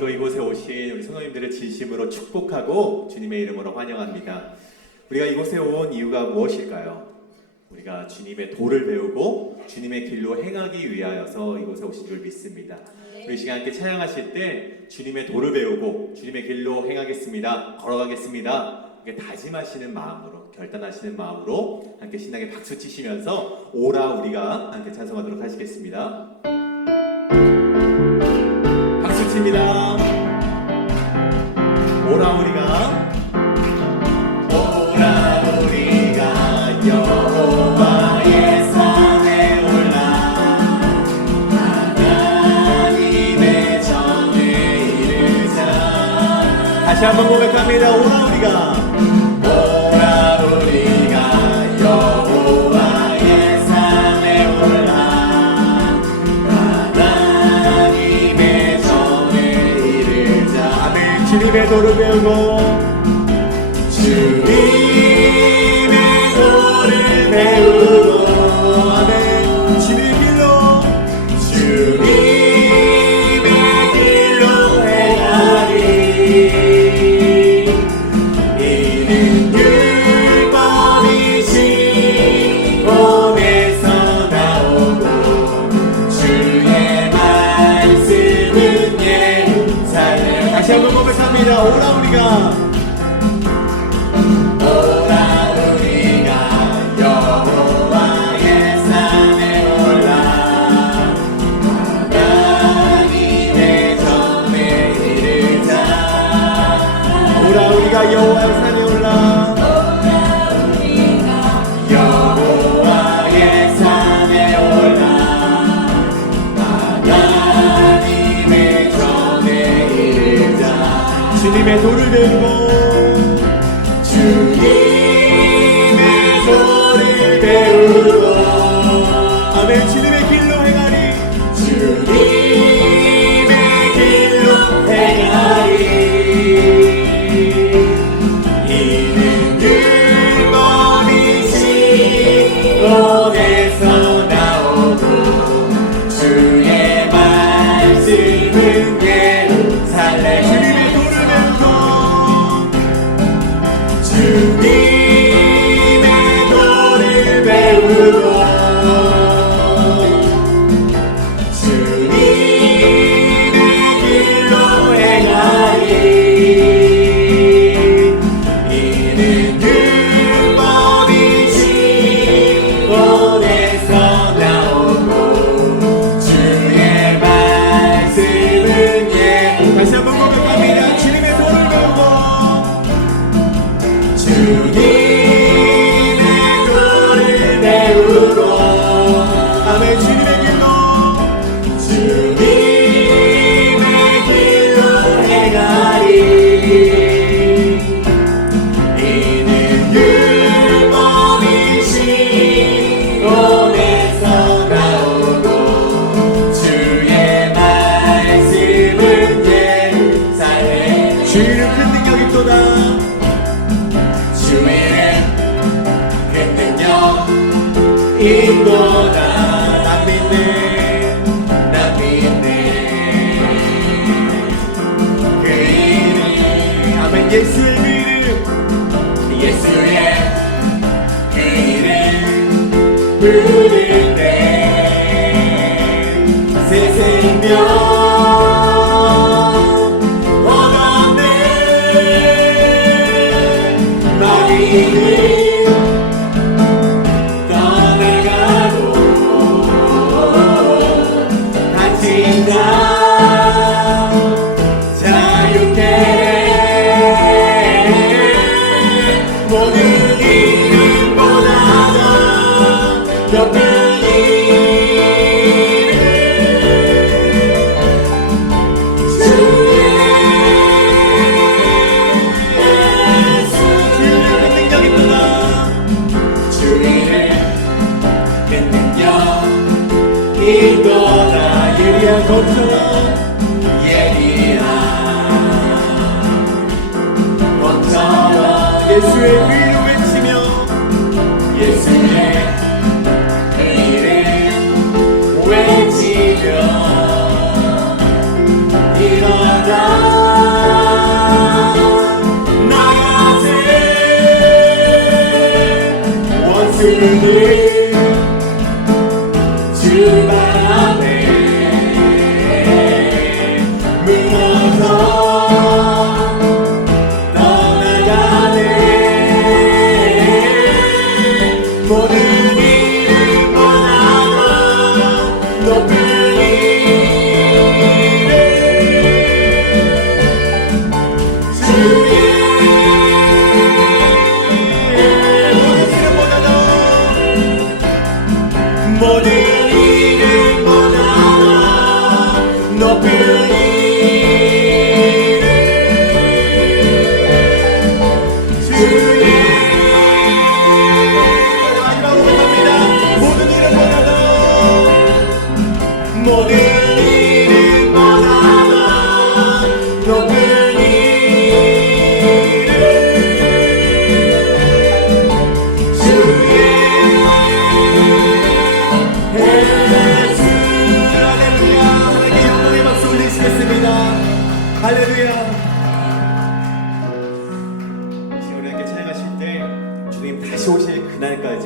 오늘도 이곳에 오신 우리 성도님들을 진심으로 축복하고 주님의 이름으로 환영합니다. 우리가 이곳에 온 이유가 무엇일까요? 우리가 주님의 도를 배우고 주님의 길로 행하기 위하여서 이곳에 오신 줄 믿습니다. 우리 시간 함께 찬양하실 때 주님의 도를 배우고 주님의 길로 행하겠습니다, 걸어가겠습니다, 이렇게 다짐하시는 마음으로, 결단하시는 마음으로 함께 신나게 박수 치시면서 오라 우리가 함께 찬송하도록 하시겠습니다. 박수 칩니다. 오라 우리가, 오라 우리가 여호와의 산에 올라 하나님의 전에 이르자. 다시 한번 고백합니다. 오라 우리가, 오라 우리가 여호와의 산에 올라 하나님의 전에 이르자. 아멘. 주님의 도를 배우고 주님의 도를 배우고 아멘. 주님의 길로, 주님의 길로 행하리. 이는 율법이신 몸에서 나오고 주의 말씀은 예루살렘. 다시 한번 고백합니다. 오라 우리가, 오라 우리가 여호와의 산에 올라 하나님의 전에 이르자. 오라 우리가 여호와의 산에 올라, 여호와의 산에 올라 하나님의 전에 이르자. 주님의 도를 배우고 주님의 도를 배우고 아멘. 주님의 길로 행하리. 주님의 길로 행하리. 이는 율법이신 몸에서 나오고 주의 말씀은 예루살렘. 주님의 도를 배우고 주님의 도를 배우고 주님의 길로 행하리. 이는 율법이신 손에서 나오고 주의 말씀은 다시 한번 고백합니다. 주님의 도를 배우고 주님의 도를 배우고 아멘. 주님의 길로, 주님의 길로 행하리. 이는 율법이신 손에서 나오고 주의 말씀은 예루살렘. 주 이름 큰 능력 있도다. 주 이름 큰 능력 있도다. 난 믿네, 난 믿네. 그 이름 아멘. 예수의 그 이름, 예수의 그 이름 부를 때 새 생명 얻었네. 마귀는 떠나가고 다친 자 자유케 모든 이름보다도 더 큰 이름 주 예수. 주의 능력 있도다. 주의 능력 있도다. 예리한 검처럼, 예리한 검처럼 예수의 이름 외치며 예수의 이름 외치며 일어나 모든 주 앞에 무너져 떠나가네. 모든 이름 원하고 높은 이름 주의 모든 이름 원하고 높은 이름 주의 마지막으로 갑니다. 모든 이름 원하고 모든 이름 원하고 높은 이름 주의 예수. 할렐루야. 하나님께 영광의 박수 올리시겠습니다. 할렐루야. 지금 우리 함께 찬양하실 때 주님 다시 오실 그날까지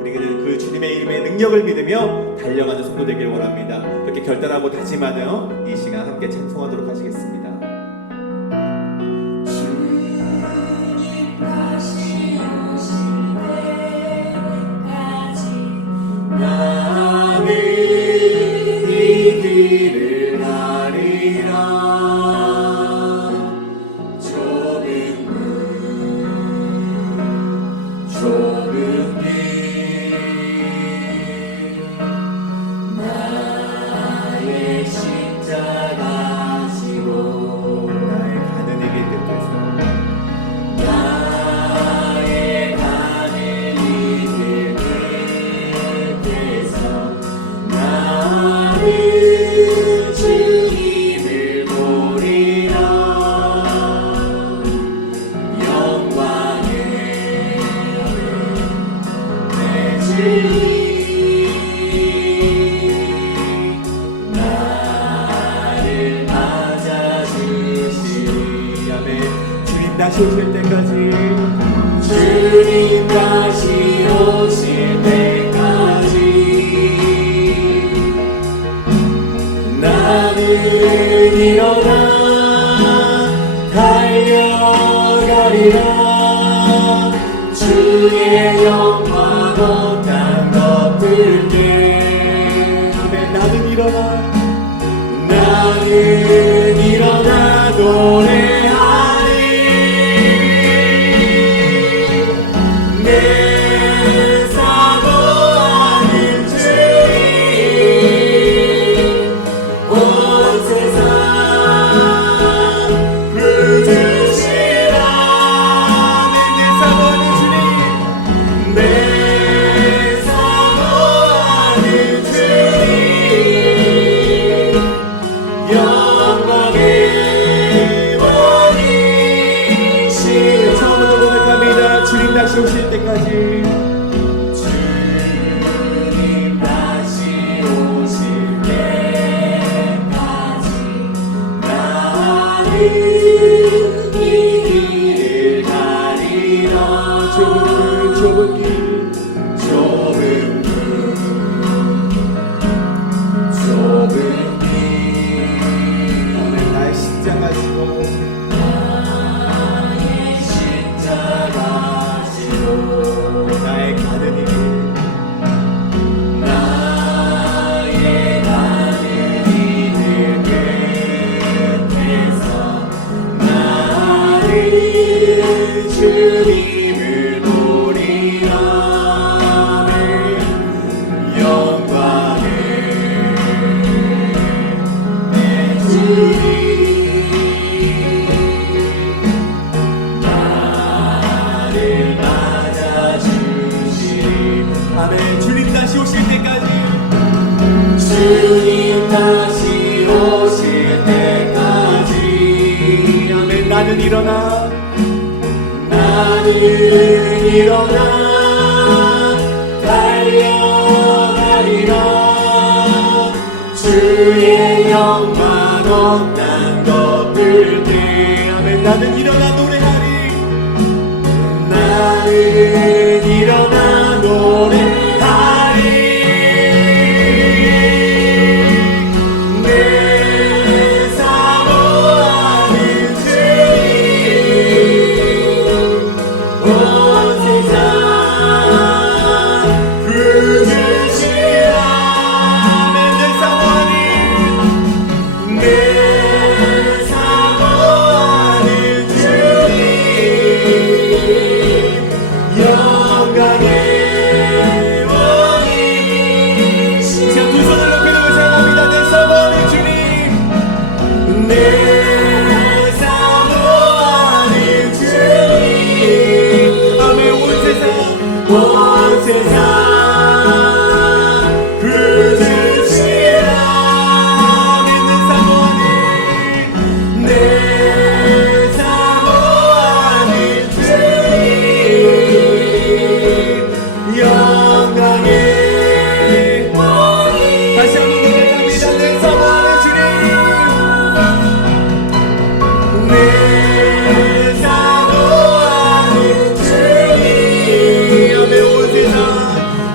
우리는 그 주님의 이름의 능력을 믿으며 달려가는 성도 되기를 원합니다. 그렇게 결단하고 다짐하며 이 시간 함께 찬송하도록 하시겠습니다. 주님 다시 오실 때까지 나는 이 길을 가리라. 좁은 문 좁은 길 나의 십자가 지고 나의 가는 이 길 끝에서 나의 가는 이 길 끝에서 나는 주님을 보리라. 영광의 내 주님 나를 맞아주시리. 아멘. 주님 다시 오실 때까지 주님 다시 오실 때까지 나는 일어나 달려가리라. 주의 영광 온단 덮을 때 아멘. 나는 일어나 노래하리. 내 사모하는 주님 온 세상 부르시라. 내 사모하는 주님 내 사모하는 주님 영광의 원이시여. 처음부터 고백합니다. 주님 다시 오실 때까지 주님 다시 오실 때까지 나는 이 길을 가리라. 좁은 길 아멘. 나의 십자가 지고 나의 가는 이 길 끝에서 나는 주님을 보리라. 영광의 내 주님 나를 맞아주시리. 아멘. 주님 다시 오실 때까지 주님 다시 오실 때까지 아멘. 나는 일어나 달려가리라. 주의 영광 온 땅 덮을 때 아멘. 나는 일어나 노래하리. 나는 일어나 노래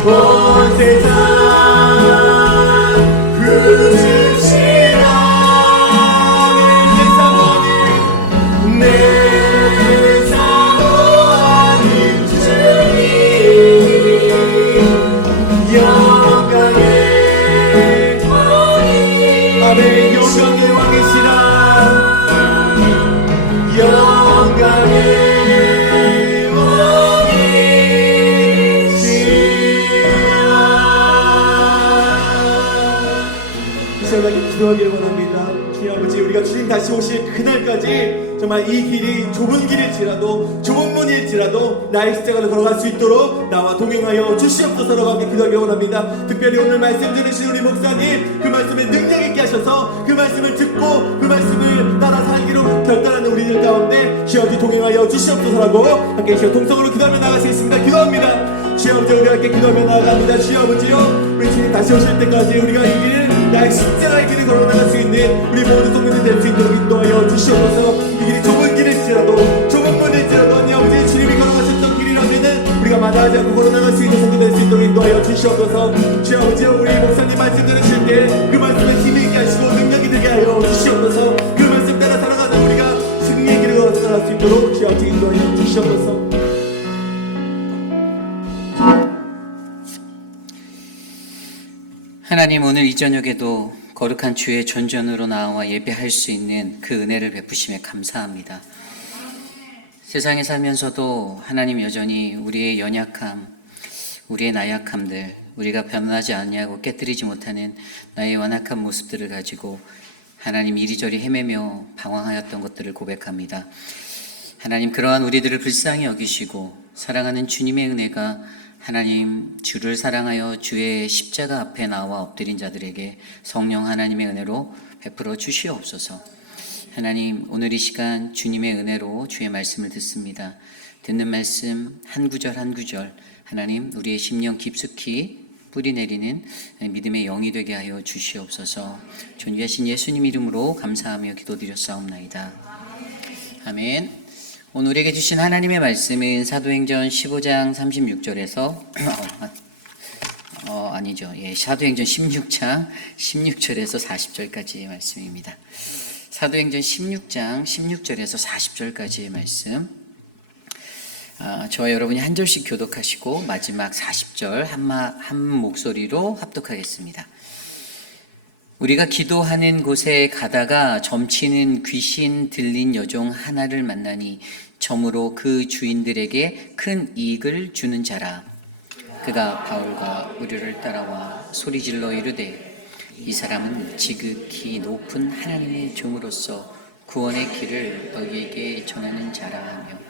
온 세상 부르시라 내 사모하는 주님 영광의 아멘 영광의 왕이시라 영광의 시원하게 기도하기를 원합니다. 주님 아버지, 우리가 주님 다시 오실 그날까지 정말 이 길이 좁은 길일지라도 좁은 문일지라도 나의 십자가를 걸어갈 수 있도록 나와 동행하여 주시옵소서라고 함께 기도하기를 원합니다. 특별히 오늘 말씀 들으신 우리 목사님, 그 말씀에 능력 있게 하셔서 그 말씀을 듣고 그 말씀을 따라 살기로 결단하는 우리들 가운데 주여 아버지 동행하여 주시옵소서라고 함께 시어 동성으로 기도하며 나가시겠습니다. 기도합니다. 주여 아버지, 우리가 함께 기도하며 나아갑니다. 주여 아버지요, 우리 주님 다시 오실 때까지 우리가 이 길을 나의 십자가의 길을 걸어나갈 수 있는 우리 모든 성도들 될 수 있도록 인도하여 주시옵소서. 이 길이 좁은 길일지라도 좁은 문일지라도 아니 아버지 주님이 걸어가셨던 길이라면은 우리가 마다하지 않고 걸어나갈 수 있는 성도 될 수 있도록 인도하여 주시옵소서. 주여 아버지, 우리 목사님 말씀 들으실 때 그 말씀에 힘이 있게 하시고 능력이 되게 하여 주시옵소서. 그 말씀 따라 살아가는 우리가 승리의 길을 걸어나갈 수 있도록 주여 아버지 인도하여 주시옵소서. 하나님, 오늘 이 저녁에도 거룩한 주의 존전으로 나와 예배할 수 있는 그 은혜를 베푸심에 감사합니다. 세상에 살면서도 하나님 여전히 우리의 연약함, 우리의 나약함들, 우리가 변하지 않냐고 깨뜨리지 못하는 나의 완악한 모습들을 가지고 하나님 이리저리 헤매며 방황하였던 것들을 고백합니다. 하나님, 그러한 우리들을 불쌍히 여기시고 사랑하는 주님의 은혜가 하나님 주를 사랑하여 주의 십자가 앞에 나와 엎드린 자들에게 성령 하나님의 은혜로 베풀어 주시옵소서. 하나님, 오늘 이 시간 주님의 은혜로 주의 말씀을 듣습니다. 듣는 말씀 한 구절 한 구절 하나님 우리의 심령 깊숙이 뿌리 내리는 믿음의 영이 되게 하여 주시옵소서. 존귀하신 예수님 이름으로 감사하며 기도드렸사옵나이다. 아멘. 오늘 우리에게 주신 하나님의 말씀은 사도행전 15장 36절에서 사도행전 16장 16절에서 40절까지의 말씀입니다. 사도행전 16장 16절에서 40절까지의 말씀, 저와 여러분이 한 절씩 교독하시고 마지막 40절 한 목소리로 합독하겠습니다. 우리가 기도하는 곳에 가다가 점치는 귀신 들린 여종 하나를 만나니 점으로 그 주인들에게 큰 이익을 주는 자라. 그가 바울과 우리를 따라와 소리질러 이르되 이 사람은 지극히 높은 하나님의 종으로서 구원의 길을 너희에게 전하는 자라 하며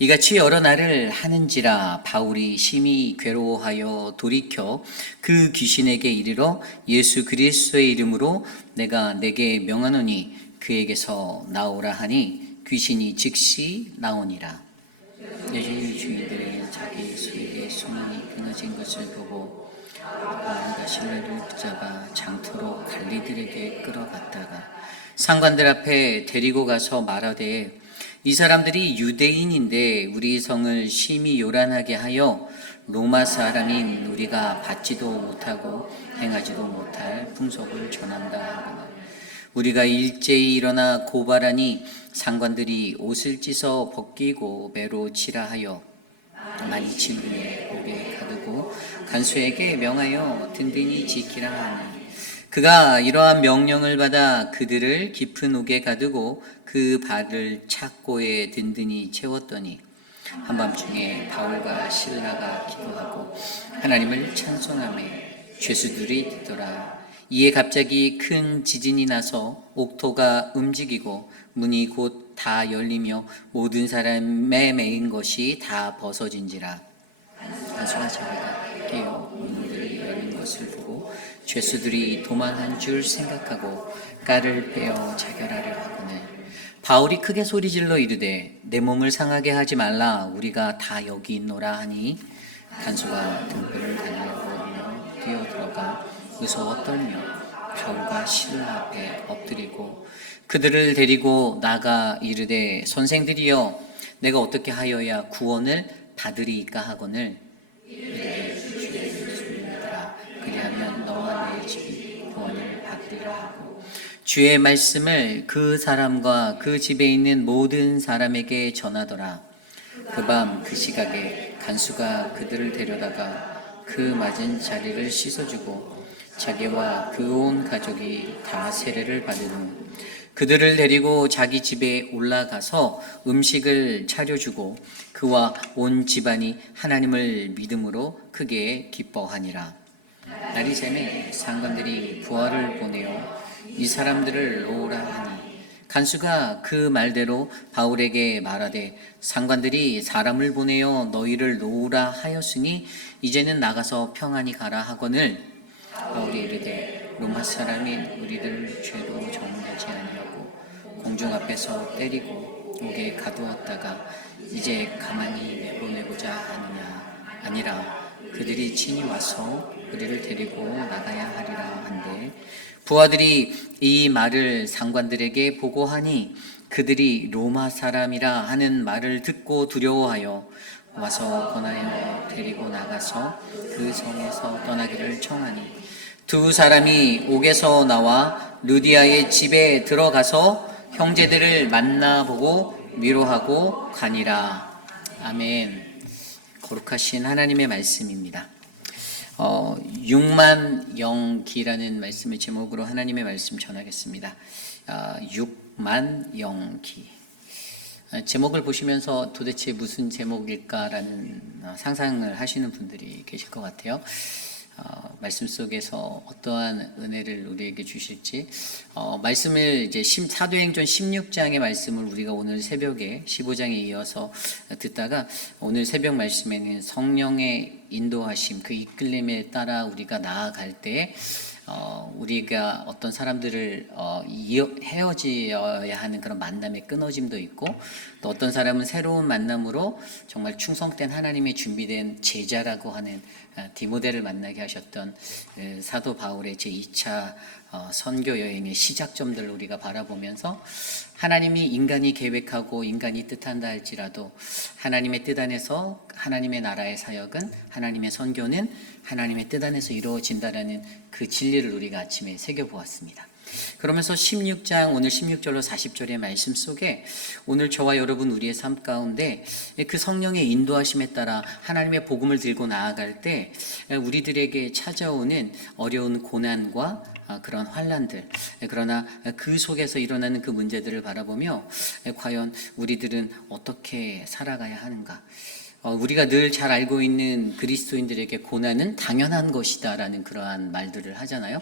이같이 여러 날을 하는지라. 바울이 심히 괴로워하여 돌이켜 그 귀신에게 이르러 예수 그리스도의 이름으로 내가 내게 명하노니 그에게서 나오라 하니 귀신이 즉시 나오니라. 여전히 주인들의 자기 수에게 소문이 끊어진 것을 보고 바울과 실라를 붙잡아 장터로 관리들에게 끌어갔다가 상관들 앞에 데리고 가서 말하되 이 사람들이 유대인인데 우리 성을 심히 요란하게 하여 로마 사람인 우리가 받지도 못하고 행하지도 못할 풍속을 전한다 하구나. 우리가 일제히 일어나 고발하니 상관들이 옷을 찢어 벗기고 매로 치라하여 많이 진위에 오게 가두고 간수에게 명하여 든든히 지키라 하니 그가 이러한 명령을 받아 그들을 깊은 옥에 가두고 그 발을 착고에 든든히 채웠더니 한밤중에 바울과 실라가 기도하고 하나님을 찬송하며 죄수들이 듣더라. 이에 갑자기 큰 지진이 나서 옥토가 움직이고 문이 곧 다 열리며 모든 사람의 매인 것이 다 벗어진지라. 간수가 자기가 깨어 문들이 열린 것을 보고 죄수들이 도망한 줄 생각하고 깔을 빼어 자결하려 하거늘 바울이 크게 소리질러 이르되 내 몸을 상하게 하지 말라. 우리가 다 여기 있노라 하니 간수가 등불을 달려보며 뛰어들어가 무서워 떨며 바울과 실라 앞에 엎드리고 그들을 데리고 나가 이르되 선생들이여 내가 어떻게 하여야 구원을 받으리이까 하거늘 이르되 주의 너와 내 집이 구원을 받으리라 하고 주의 말씀을 그 사람과 그 집에 있는 모든 사람에게 전하더라. 그 밤 그 시각에 간수가 그들을 데려다가 그 맞은 자리를 씻어주고 자기와 그 온 가족이 다 세례를 받은 후 그들을 데리고 자기 집에 올라가서 음식을 차려주고 그와 온 집안이 하나님을 믿음으로 크게 기뻐하니라. 날이 새매 상관들이 부하를 보내어 이 사람들을 놓으라 하니 간수가 그 말대로 바울에게 말하되 상관들이 사람을 보내어 너희를 놓으라 하였으니 이제는 나가서 평안히 가라 하거늘 바울이 이르되 로마 사람인 우리들 죄로 정죄하지 아니하고 공중 앞에서 때리고 옥에 가두었다가 이제 가만히 내보내고자 하느냐 아니라 그들이 친히 와서 우리를 데리고 나가야 하리라 한데 부하들이 이 말을 상관들에게 보고하니 그들이 로마 사람이라 하는 말을 듣고 두려워하여 와서 권하여 데리고 나가서 그 성에서 떠나기를 청하니 두 사람이 옥에서 나와 루디아의 집에 들어가서 형제들을 만나보고 위로하고 가니라. 아멘. 거룩하신 하나님의 말씀입니다. 6만 영기라는 말씀을 제목으로 하나님의 말씀 전하겠습니다. 6만 영기. 제목을 보시면서 도대체 무슨 제목일까라는 상상을 하시는 분들이 계실 것 같아요. 말씀 속에서 어떠한 은혜를 우리에게 주실지 말씀을 이제 사도행전 16장의 말씀을 우리가 오늘 새벽에 15장에 이어서 듣다가 오늘 새벽 말씀에는 성령의 인도하심 그 이끌림에 따라 우리가 나아갈 때 우리가 어떤 사람들을 헤어져야 하는 그런 만남의 끊어짐도 있고 또 어떤 사람은 새로운 만남으로 정말 충성된 하나님의 준비된 제자라고 하는 디모데를 만나게 하셨던 사도 바울의 제2차 선교 여행의 시작점들을 우리가 바라보면서 하나님이 인간이 계획하고 인간이 뜻한다 할지라도 하나님의 뜻 안에서 하나님의 나라의 사역은 하나님의 선교는 하나님의 뜻 안에서 이루어진다라는 그 진리를 우리가 아침에 새겨보았습니다. 그러면서 16장 오늘 16절로 40절의 말씀 속에 오늘 저와 여러분 우리의 삶 가운데 그 성령의 인도하심에 따라 하나님의 복음을 들고 나아갈 때 우리들에게 찾아오는 어려운 고난과 그런 환난들 그러나 그 속에서 일어나는 그 문제들을 바라보며 과연 우리들은 어떻게 살아가야 하는가 우리가 늘 잘 알고 있는 그리스도인들에게 고난은 당연한 것이다라는 그러한 말들을 하잖아요.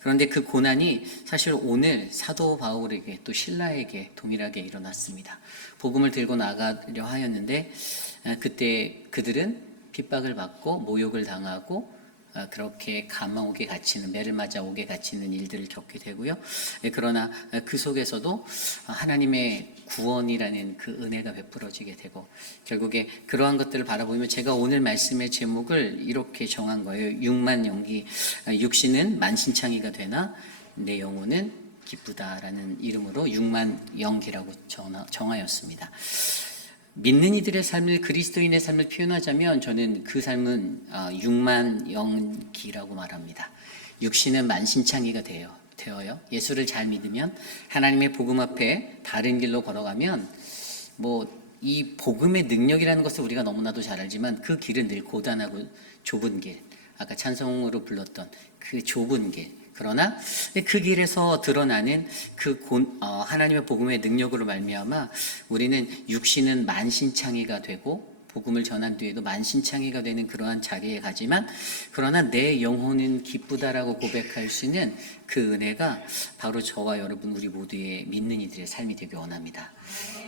그런데 그 고난이 사실 오늘 사도 바울에게 또 신라에게 동일하게 일어났습니다. 복음을 들고 나가려 하였는데 그때 그들은 핍박을 받고 모욕을 당하고 그렇게 감옥에 갇히는 매를 맞아 옥에 갇히는 일들을 겪게 되고요. 그러나 그 속에서도 하나님의 구원이라는 그 은혜가 베풀어지게 되고 결국에 그러한 것들을 바라보면 제가 오늘 말씀의 제목을 이렇게 정한 거예요. 6만 영기 육신은 만신창이가 되나 내 영혼은 기쁘다라는 이름으로 6만 영기라고 정하였습니다. 믿는 이들의 삶을 그리스도인의 삶을 표현하자면 저는 그 삶은 6만 영기라고 말합니다. 육신은 만신창이가 되어요. 예수를 잘 믿으면 하나님의 복음 앞에 다른 길로 걸어가면 이 복음의 능력이라는 것을 우리가 너무나도 잘 알지만 그 길은 늘 고단하고 좁은 길 아까 찬송으로 불렀던 그 좁은 길 그러나 그 길에서 드러나는 하나님의 복음의 능력으로 말미암아 우리는 육신은 만신창이가 되고 복음을 전한 뒤에도 만신창이가 되는 그러한 자리에 가지만 그러나 내 영혼은 기쁘다라고 고백할 수 있는 그 은혜가 바로 저와 여러분 우리 모두의 믿는 이들의 삶이 되기 원합니다.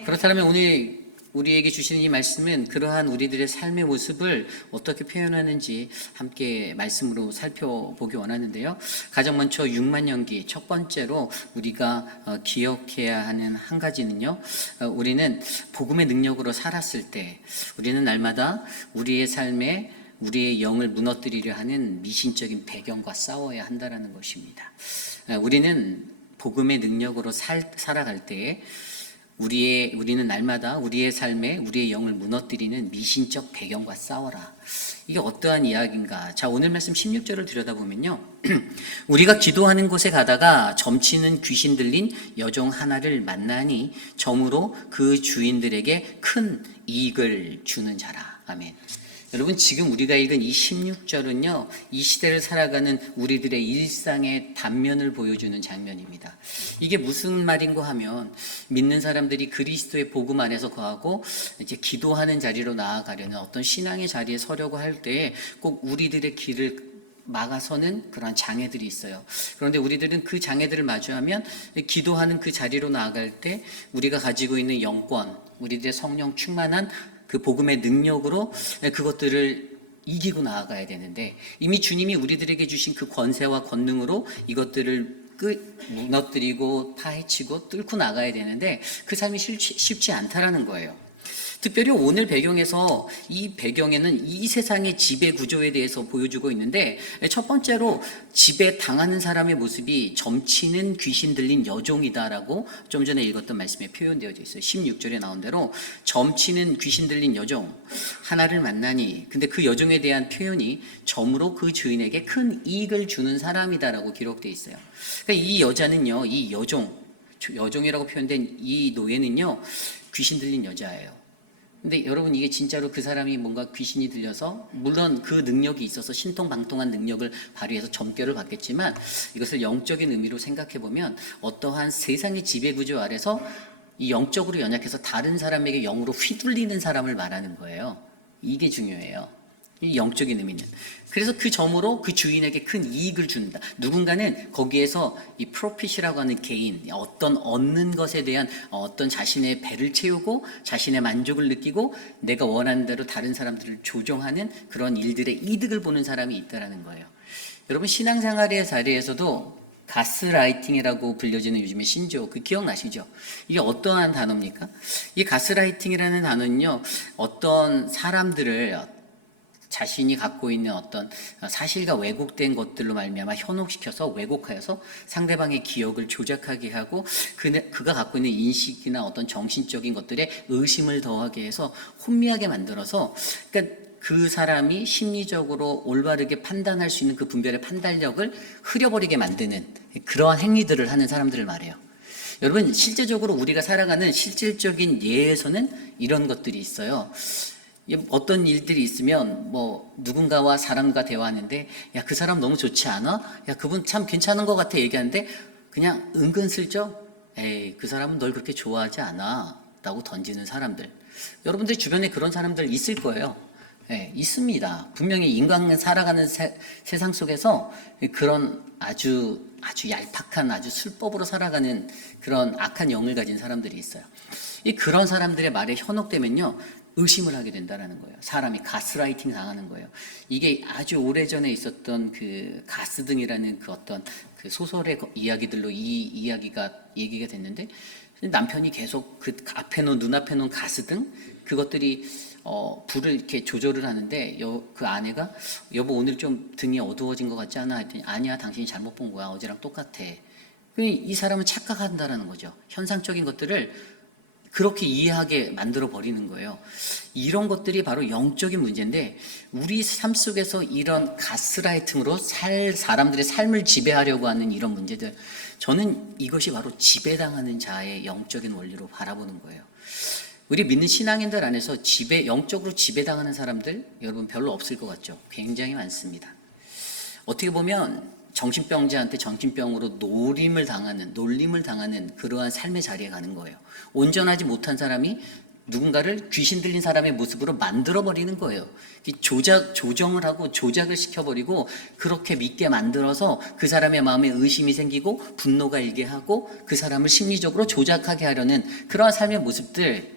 그렇다면 오늘 우리에게 주시는 이 말씀은 그러한 우리들의 삶의 모습을 어떻게 표현하는지 함께 말씀으로 살펴보기 원하는데요. 가장 먼저 6만 영기 첫 번째로 우리가 기억해야 하는 한 가지는요. 우리는 복음의 능력으로 살았을 때 우리는 날마다 우리의 삶에 우리의 영을 무너뜨리려 하는 미신적인 배경과 싸워야 한다는 것입니다. 우리는 복음의 능력으로 살아갈 때에 우리는 날마다 우리의 삶에 우리의 영을 무너뜨리는 미신적 배경과 싸워라. 이게 어떠한 이야기인가? 자, 오늘 말씀 16절을 들여다보면요. 우리가 기도하는 곳에 가다가 점치는 귀신 들린 여종 하나를 만나니 점으로 그 주인들에게 큰 이익을 주는 자라. 아멘. 여러분, 지금 우리가 읽은 이 16절은요, 이 시대를 살아가는 우리들의 일상의 단면을 보여주는 장면입니다. 이게 무슨 말인고 하면, 믿는 사람들이 그리스도의 복음 안에서 거하고 이제 기도하는 자리로 나아가려는 어떤 신앙의 자리에 서려고 할 때 꼭 우리들의 길을 막아서는 그런 장애들이 있어요. 그런데 우리들은 그 장애들을 마주하면 기도하는 그 자리로 나아갈 때 우리가 가지고 있는 영권, 우리들의 성령 충만한 그 복음의 능력으로 그것들을 이기고 나아가야 되는데, 이미 주님이 우리들에게 주신 그 권세와 권능으로 이것들을 무너뜨리고 파헤치고 뚫고 나가야 되는데 그 삶이 쉽지 않다라는 거예요. 특별히 오늘 배경에서 이 배경에는 이 세상의 지배 구조에 대해서 보여주고 있는데, 첫 번째로 지배 당하는 사람의 모습이 점치는 귀신 들린 여종이다라고 좀 전에 읽었던 말씀에 표현되어져 있어요. 16절에 나온 대로 점치는 귀신 들린 여종 하나를 만나니, 근데 그 여종에 대한 표현이 점으로 그 주인에게 큰 이익을 주는 사람이다라고 기록되어 있어요. 그러니까 이 여자는요, 이 여종이라고 표현된 이 노예는요, 귀신 들린 여자예요. 근데 여러분, 이게 진짜로 그 사람이 뭔가 귀신이 들려서, 물론 그 능력이 있어서 신통방통한 능력을 발휘해서 점괘를 받겠지만, 이것을 영적인 의미로 생각해 보면 어떠한 세상의 지배구조 아래서 이 영적으로 연약해서 다른 사람에게 영으로 휘둘리는 사람을 말하는 거예요. 이게 중요해요. 이 영적인 의미는. 그래서 그 점으로 그 주인에게 큰 이익을 준다. 누군가는 거기에서 이 프로핏이라고 하는 개인, 어떤 얻는 것에 대한 어떤 자신의 배를 채우고 자신의 만족을 느끼고 내가 원하는 대로 다른 사람들을 조종하는 그런 일들의 이득을 보는 사람이 있다라는 거예요. 여러분, 신앙생활의 자리에서도 가스라이팅이라고 불려지는 요즘의 신조, 그 기억나시죠? 이게 어떠한 단어입니까? 이 가스라이팅이라는 단어는요, 어떤 사람들을 자신이 갖고 있는 어떤 사실과 왜곡된 것들로 말미암아 현혹시켜서 왜곡하여서 상대방의 기억을 조작하게 하고 그가 갖고 있는 인식이나 어떤 정신적인 것들에 의심을 더하게 해서 혼미하게 만들어서, 그러니까 그 사람이 심리적으로 올바르게 판단할 수 있는 그 분별의 판단력을 흐려버리게 만드는 그러한 행위들을 하는 사람들을 말해요. 여러분, 실제적으로 우리가 살아가는 실질적인 예에서는 이런 것들이 있어요. 어떤 일들이 있으면 누군가와 사람과 대화하는데, 야, 그 사람 너무 좋지 않아? 야, 그분 참 괜찮은 것 같아 얘기하는데 그냥 은근슬쩍, 에이, 그 사람은 널 그렇게 좋아하지 않아 라고 던지는 사람들. 여러분들 주변에 그런 사람들 있을 거예요. 네, 있습니다. 분명히 인간 살아가는 세상 속에서 그런 아주 얄팍한, 아주 술법으로 살아가는 그런 악한 영을 가진 사람들이 있어요. 그런 사람들의 말에 현혹되면요, 의심을 하게 된다는 거예요. 사람이 가스라이팅 당하는 거예요. 이게 아주 오래전에 있었던 그 가스등이라는 그 어떤 그 소설의 이야기들로 이 이야기가 얘기가 됐는데, 남편이 계속 그 눈앞에 놓은 가스등, 그것들이 불을 이렇게 조절을 하는데 그 아내가, 여보 오늘 좀 등이 어두워진 것 같지 않아? 했더니 아니야, 당신이 잘못 본 거야, 어제랑 똑같아. 이 사람은 착각한다라는 거죠. 현상적인 것들을 그렇게 이해하게 만들어 버리는 거예요. 이런 것들이 바로 영적인 문제인데, 우리 삶 속에서 이런 가스라이팅으로 사람들의 삶을 지배하려고 하는 이런 문제들, 저는 이것이 바로 지배당하는 자의 영적인 원리로 바라보는 거예요. 우리 믿는 신앙인들 안에서 영적으로 지배당하는 사람들, 여러분 별로 없을 것 같죠? 굉장히 많습니다. 어떻게 보면 정신병자한테 정신병으로 놀림을 당하는 그러한 삶의 자리에 가는 거예요. 온전하지 못한 사람이 누군가를 귀신 들린 사람의 모습으로 만들어버리는 거예요. 조정을 하고 조작을 시켜버리고 그렇게 믿게 만들어서 그 사람의 마음에 의심이 생기고 분노가 일게 하고 그 사람을 심리적으로 조작하게 하려는 그러한 삶의 모습들,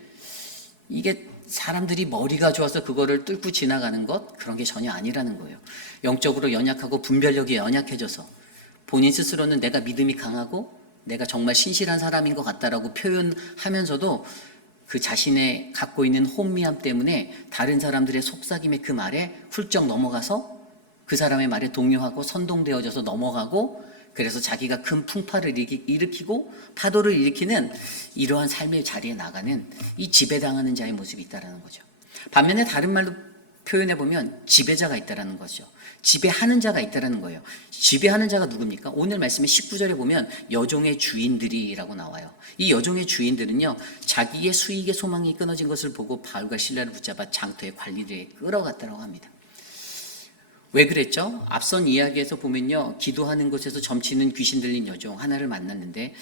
이게 사람들이 머리가 좋아서 그거를 뚫고 지나가는 것, 그런 게 전혀 아니라는 거예요. 영적으로 연약하고 분별력이 연약해져서 본인 스스로는 내가 믿음이 강하고 내가 정말 신실한 사람인 것 같다라고 표현하면서도 그 자신의 갖고 있는 혼미함 때문에 다른 사람들의 속삭임의 그 말에 훌쩍 넘어가서 그 사람의 말에 동요하고 선동되어져서 넘어가고, 그래서 자기가 큰 풍파를 일으키고 파도를 일으키는 이러한 삶의 자리에 나가는 이 지배당하는 자의 모습이 있다는 거죠. 반면에 다른 말로 표현해보면 지배자가 있다는 거죠. 지배하는 자가 있다는 거예요. 지배하는 자가 누굽니까? 오늘 말씀의 19절에 보면 여종의 주인들이라고 나와요. 이 여종의 주인들은요, 자기의 수익의 소망이 끊어진 것을 보고 바울과 실라를 붙잡아 장터의 관리들에 끌어갔다고 합니다. 왜 그랬죠? 앞선 이야기에서 보면요, 기도하는 곳에서 점치는 귀신 들린 여종 하나를 만났는데,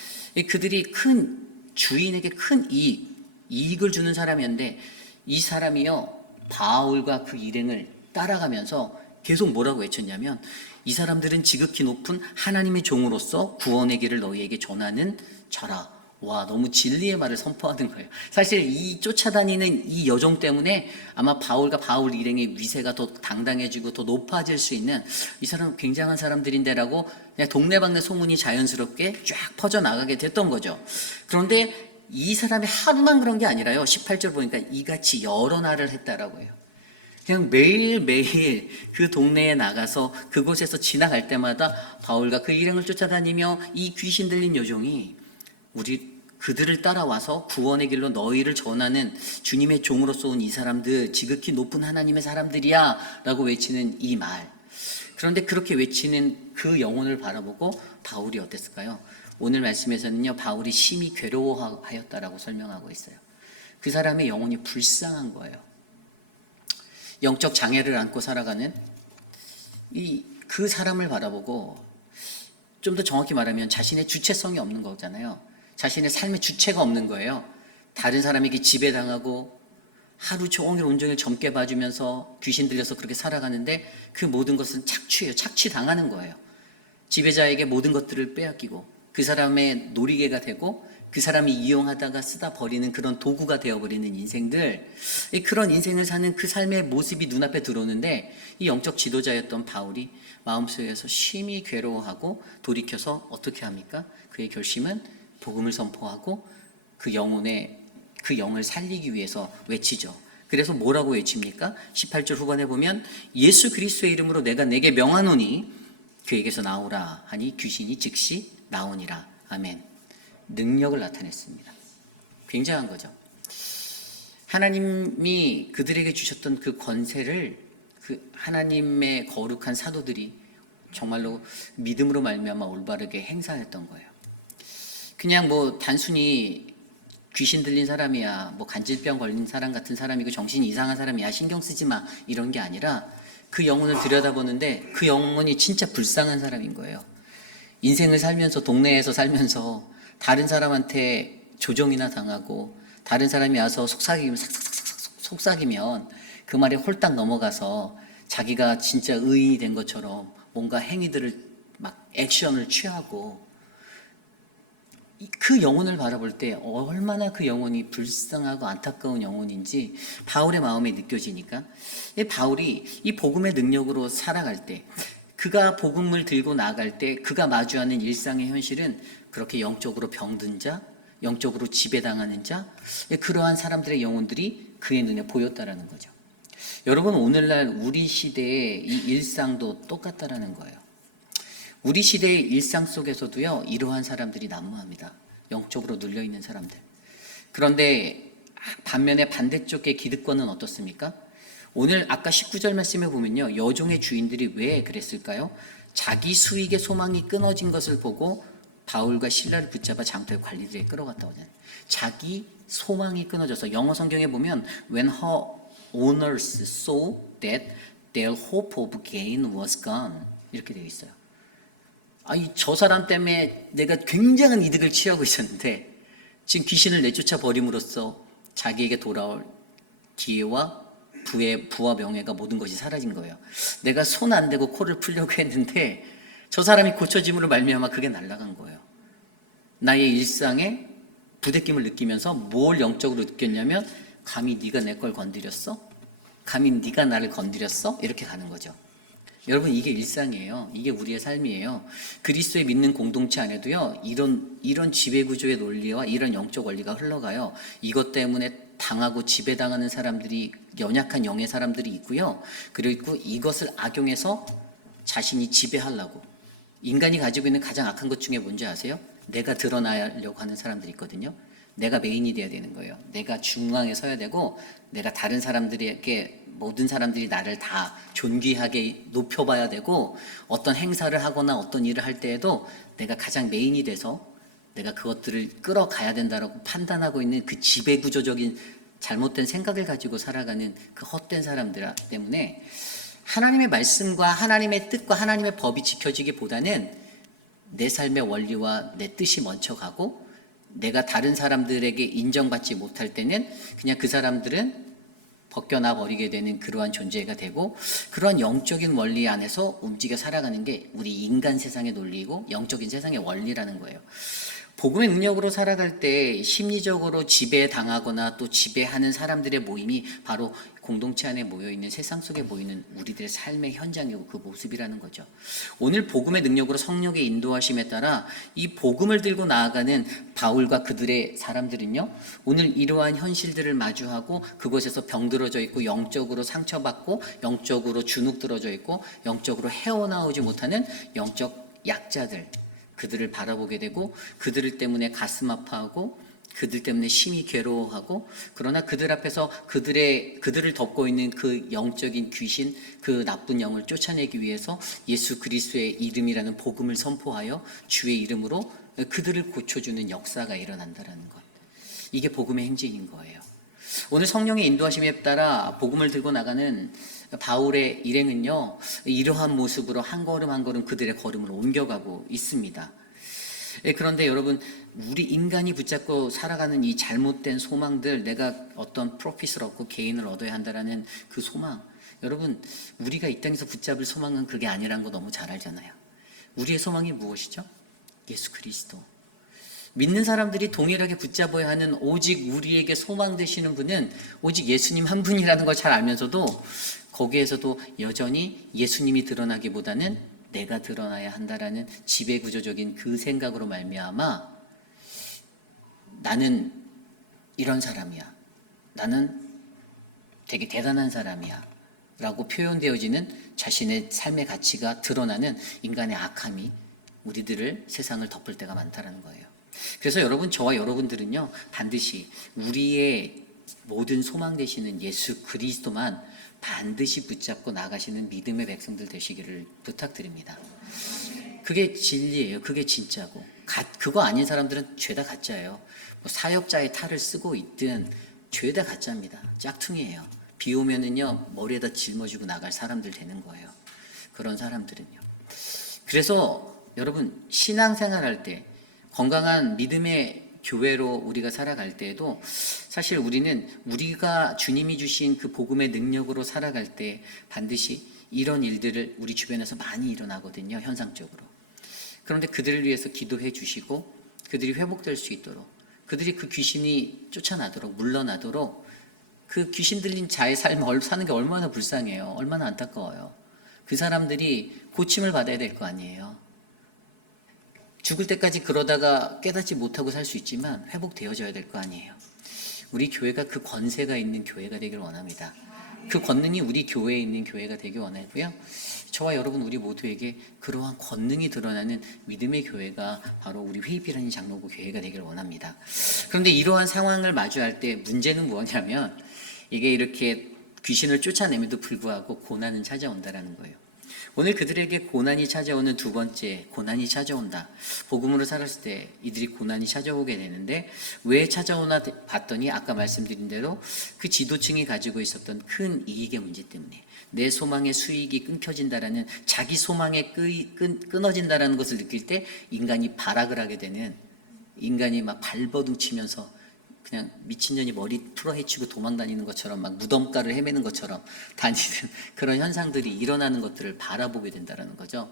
그들이 큰 주인에게 큰 이익을 주는 사람이었는데, 이 사람이요, 바울과 그 일행을 따라가면서 계속 뭐라고 외쳤냐면, 이 사람들은 지극히 높은 하나님의 종으로서 구원의 길을 너희에게 전하는 자라. 와, 너무 진리의 말을 선포하는 거예요. 사실 이 쫓아다니는 이 여종 때문에 아마 바울과 바울 일행의 위세가 더 당당해지고 더 높아질 수 있는, 이 사람 굉장한 사람들인데라고 그냥 동네방네 소문이 자연스럽게 쫙 퍼져나가게 됐던 거죠. 그런데 이 사람이 하루만 그런 게 아니라요, 18절 보니까 이같이 여러 날을 했다라고 해요. 그냥 매일매일 그 동네에 나가서 그곳에서 지나갈 때마다 바울과 그 일행을 쫓아다니며 이 귀신 들린 여종이 그들을 따라와서 구원의 길로 너희를 전하는 주님의 종으로서 온 이 사람들, 지극히 높은 하나님의 사람들이야 라고 외치는 이 말. 그런데 그렇게 외치는 그 영혼을 바라보고 바울이 어땠을까요? 오늘 말씀에서는요, 바울이 심히 괴로워하였다라고 설명하고 있어요. 그 사람의 영혼이 불쌍한 거예요. 영적 장애를 안고 살아가는 그 사람을 바라보고, 좀 더 정확히 말하면 자신의 주체성이 없는 거잖아요. 자신의 삶의 주체가 없는 거예요. 다른 사람에게 지배당하고 하루 종일 온종일 젊게 봐주면서 귀신 들려서 그렇게 살아가는데, 그 모든 것은 착취예요. 착취당하는 거예요. 지배자에게 모든 것들을 빼앗기고 그 사람의 놀이개가 되고 그 사람이 이용하다가 쓰다 버리는 그런 도구가 되어버리는 인생들, 그런 인생을 사는 그 삶의 모습이 눈앞에 들어오는데, 이 영적 지도자였던 바울이 마음속에서 심히 괴로워하고 돌이켜서 어떻게 합니까? 그의 결심은 복음을 선포하고 그 영을 살리기 위해서 외치죠. 그래서 뭐라고 외칩니까? 18절 후반에 보면 예수 그리스도의 이름으로 내가 내게 명하노니 그에게서 나오라 하니 귀신이 즉시 나오니라. 아멘. 능력을 나타냈습니다. 굉장한 거죠. 하나님이 그들에게 주셨던 그 권세를 그 하나님의 거룩한 사도들이 정말로 믿음으로 말미암아 올바르게 행사했던 거예요. 그냥 뭐 단순히 귀신 들린 사람이야, 뭐 간질병 걸린 사람 같은 사람이고 정신이 이상한 사람이야, 신경 쓰지 마, 이런 게 아니라 그 영혼을 들여다보는데 그 영혼이 진짜 불쌍한 사람인 거예요. 인생을 살면서, 동네에서 살면서 다른 사람한테 조종이나 당하고 다른 사람이 와서 속삭이면 그 말에 홀딱 넘어가서 자기가 진짜 의인이 된 것처럼 뭔가 행위들을 막 액션을 취하고, 그 영혼을 바라볼 때 얼마나 그 영혼이 불쌍하고 안타까운 영혼인지 바울의 마음에 느껴지니까, 바울이 이 복음의 능력으로 살아갈 때, 그가 복음을 들고 나아갈 때 그가 마주하는 일상의 현실은 그렇게 영적으로 병든 자, 영적으로 지배당하는 자, 그러한 사람들의 영혼들이 그의 눈에 보였다라는 거죠. 여러분, 오늘날 우리 시대의 이 일상도 똑같다라는 거예요. 우리 시대의 일상 속에서도요, 이러한 사람들이 난무합니다. 영적으로 눌려있는 사람들. 그런데 반면에 반대쪽의 기득권은 어떻습니까? 오늘 아까 19절 말씀에 보면요, 여종의 주인들이 왜 그랬을까요? 자기 수익의 소망이 끊어진 것을 보고 바울과 실라를 붙잡아 장터의 관리들에 끌어갔다고 하잖아요. 자기 소망이 끊어져서, 영어 성경에 보면 when her owners saw that their hope of gain was gone, 이렇게 되어 있어요. 저 사람 때문에 내가 굉장한 이득을 취하고 있었는데 지금 귀신을 내쫓아 버림으로써 자기에게 돌아올 기회와 부와 명예가 모든 것이 사라진 거예요. 내가 손 안 대고 코를 풀려고 했는데 저 사람이 고쳐짐으로 말미암아 그게 날아간 거예요. 나의 일상에 부대낌을 느끼면서 뭘 영적으로 느꼈냐면, 감히 네가 내 걸 건드렸어? 감히 네가 나를 건드렸어? 이렇게 가는 거죠. 여러분, 이게 일상이에요. 이게 우리의 삶이에요. 그리스도에 믿는 공동체 안에도요, 이런 지배구조의 논리와 이런 영적 원리가 흘러가요. 이것 때문에 당하고 지배당하는 사람들이, 연약한 영의 사람들이 있고요. 그리고 이것을 악용해서 자신이 지배하려고. 인간이 가지고 있는 가장 악한 것 중에 뭔지 아세요? 내가 드러나려고 하는 사람들이 있거든요. 내가 메인이 돼야 되는 거예요. 내가 중앙에 서야 되고, 내가 다른 사람들에게, 모든 사람들이 나를 다 존귀하게 높여봐야 되고, 어떤 행사를 하거나 어떤 일을 할 때에도 내가 가장 메인이 돼서 내가 그것들을 끌어가야 된다라고 판단하고 있는 그 지배구조적인 잘못된 생각을 가지고 살아가는 그 헛된 사람들 때문에 하나님의 말씀과 하나님의 뜻과 하나님의 법이 지켜지기보다는 내 삶의 원리와 내 뜻이 먼저 가고, 내가 다른 사람들에게 인정받지 못할 때는 그냥 그 사람들은 벗겨나 버리게 되는 그러한 존재가 되고, 그러한 영적인 원리 안에서 움직여 살아가는 게 우리 인간 세상의 논리이고 영적인 세상의 원리라는 거예요. 복음의 능력으로 살아갈 때 심리적으로 지배당하거나 또 지배하는 사람들의 모임이 바로 공동체 안에 모여있는, 세상 속에 모이는 우리들의 삶의 현장이고 그 모습이라는 거죠. 오늘 복음의 능력으로 성령의 인도하심에 따라 이 복음을 들고 나아가는 바울과 그들의 사람들은요, 오늘 이러한 현실들을 마주하고 그곳에서 병들어져 있고 영적으로 상처받고 영적으로 주눅들어져 있고 영적으로 헤어나오지 못하는 영적 약자들, 그들을 바라보게 되고 그들 때문에 가슴 아파하고 그들 때문에 심히 괴로워하고, 그러나 그들 앞에서 그들을 덮고 있는 그 영적인 귀신, 그 나쁜 영을 쫓아내기 위해서 예수 그리스도의 이름이라는 복음을 선포하여 주의 이름으로 그들을 고쳐주는 역사가 일어난다는 것. 이게 복음의 행진인 거예요. 오늘 성령의 인도하심에 따라 복음을 들고 나가는 바울의 일행은요, 이러한 모습으로 한 걸음 한 걸음 그들의 걸음을 옮겨가고 있습니다. 그런데 여러분, 우리 인간이 붙잡고 살아가는 이 잘못된 소망들, 내가 어떤 프로핏을 얻고 개인을 얻어야 한다라는 그 소망, 여러분, 우리가 이 땅에서 붙잡을 소망은 그게 아니라는 거 너무 잘 알잖아요. 우리의 소망이 무엇이죠? 예수 그리스도. 믿는 사람들이 동일하게 붙잡아야 하는 오직 우리에게 소망 되시는 분은 오직 예수님 한 분이라는 걸 잘 알면서도 거기에서도 여전히 예수님이 드러나기보다는 내가 드러나야 한다라는 지배구조적인 그 생각으로 말미암아 나는 이런 사람이야, 나는 되게 대단한 사람이야 라고 표현되어지는 자신의 삶의 가치가 드러나는 인간의 악함이 우리들을, 세상을 덮을 때가 많다는 거예요. 그래서 여러분, 저와 여러분들은요, 반드시 우리의 모든 소망 되시는 예수 그리스도만 반드시 붙잡고 나가시는 믿음의 백성들 되시기를 부탁드립니다. 그게 진리예요. 그게 진짜고. 그거 아닌 사람들은 죄다 가짜예요. 뭐 사역자의 탈을 쓰고 있든 죄다 가짜입니다. 짝퉁이에요. 비 오면은요, 머리에다 짊어지고 나갈 사람들 되는 거예요. 그런 사람들은요. 그래서 여러분, 신앙생활 할 때 건강한 믿음의 교회로 우리가 살아갈 때에도 사실 우리는 우리가 주님이 주신 그 복음의 능력으로 살아갈 때 반드시 이런 일들을 우리 주변에서 많이 일어나거든요, 현상적으로. 그런데 그들을 위해서 기도해 주시고 그들이 회복될 수 있도록, 그들이 그 귀신이 쫓아나도록, 물러나도록, 그 귀신 들린 자의 삶을 사는 게 얼마나 불쌍해요. 얼마나 안타까워요. 그 사람들이 고침을 받아야 될 거 아니에요. 죽을 때까지 그러다가 깨닫지 못하고 살 수 있지만 회복되어져야 될 거 아니에요. 우리 교회가 그 권세가 있는 교회가 되길 원합니다. 그 권능이 우리 교회에 있는 교회가 되길 원하고요. 저와 여러분 우리 모두에게 그러한 권능이 드러나는 믿음의 교회가 바로 우리 회입이라는 장로교 교회가 되길 원합니다. 그런데 이러한 상황을 마주할 때 문제는 뭐냐면, 이게 이렇게 귀신을 쫓아내면도 불구하고 고난은 찾아온다라는 거예요. 오늘 그들에게 고난이 찾아오는 두 번째, 고난이 찾아온다. 복음으로 살았을 때 이들이 고난이 찾아오게 되는데 왜 찾아오나 봤더니 아까 말씀드린 대로 그 지도층이 가지고 있었던 큰 이익의 문제 때문에, 내 소망의 수익이 끊겨진다라는, 자기 소망에 끊어진다라는 것을 느낄 때 인간이 발악을 하게 되는, 인간이 막 발버둥 치면서 그냥 미친년이 머리 풀어 헤치고 도망다니는 것처럼, 막 무덤가를 헤매는 것처럼 다니는 그런 현상들이 일어나는 것들을 바라보게 된다는 거죠.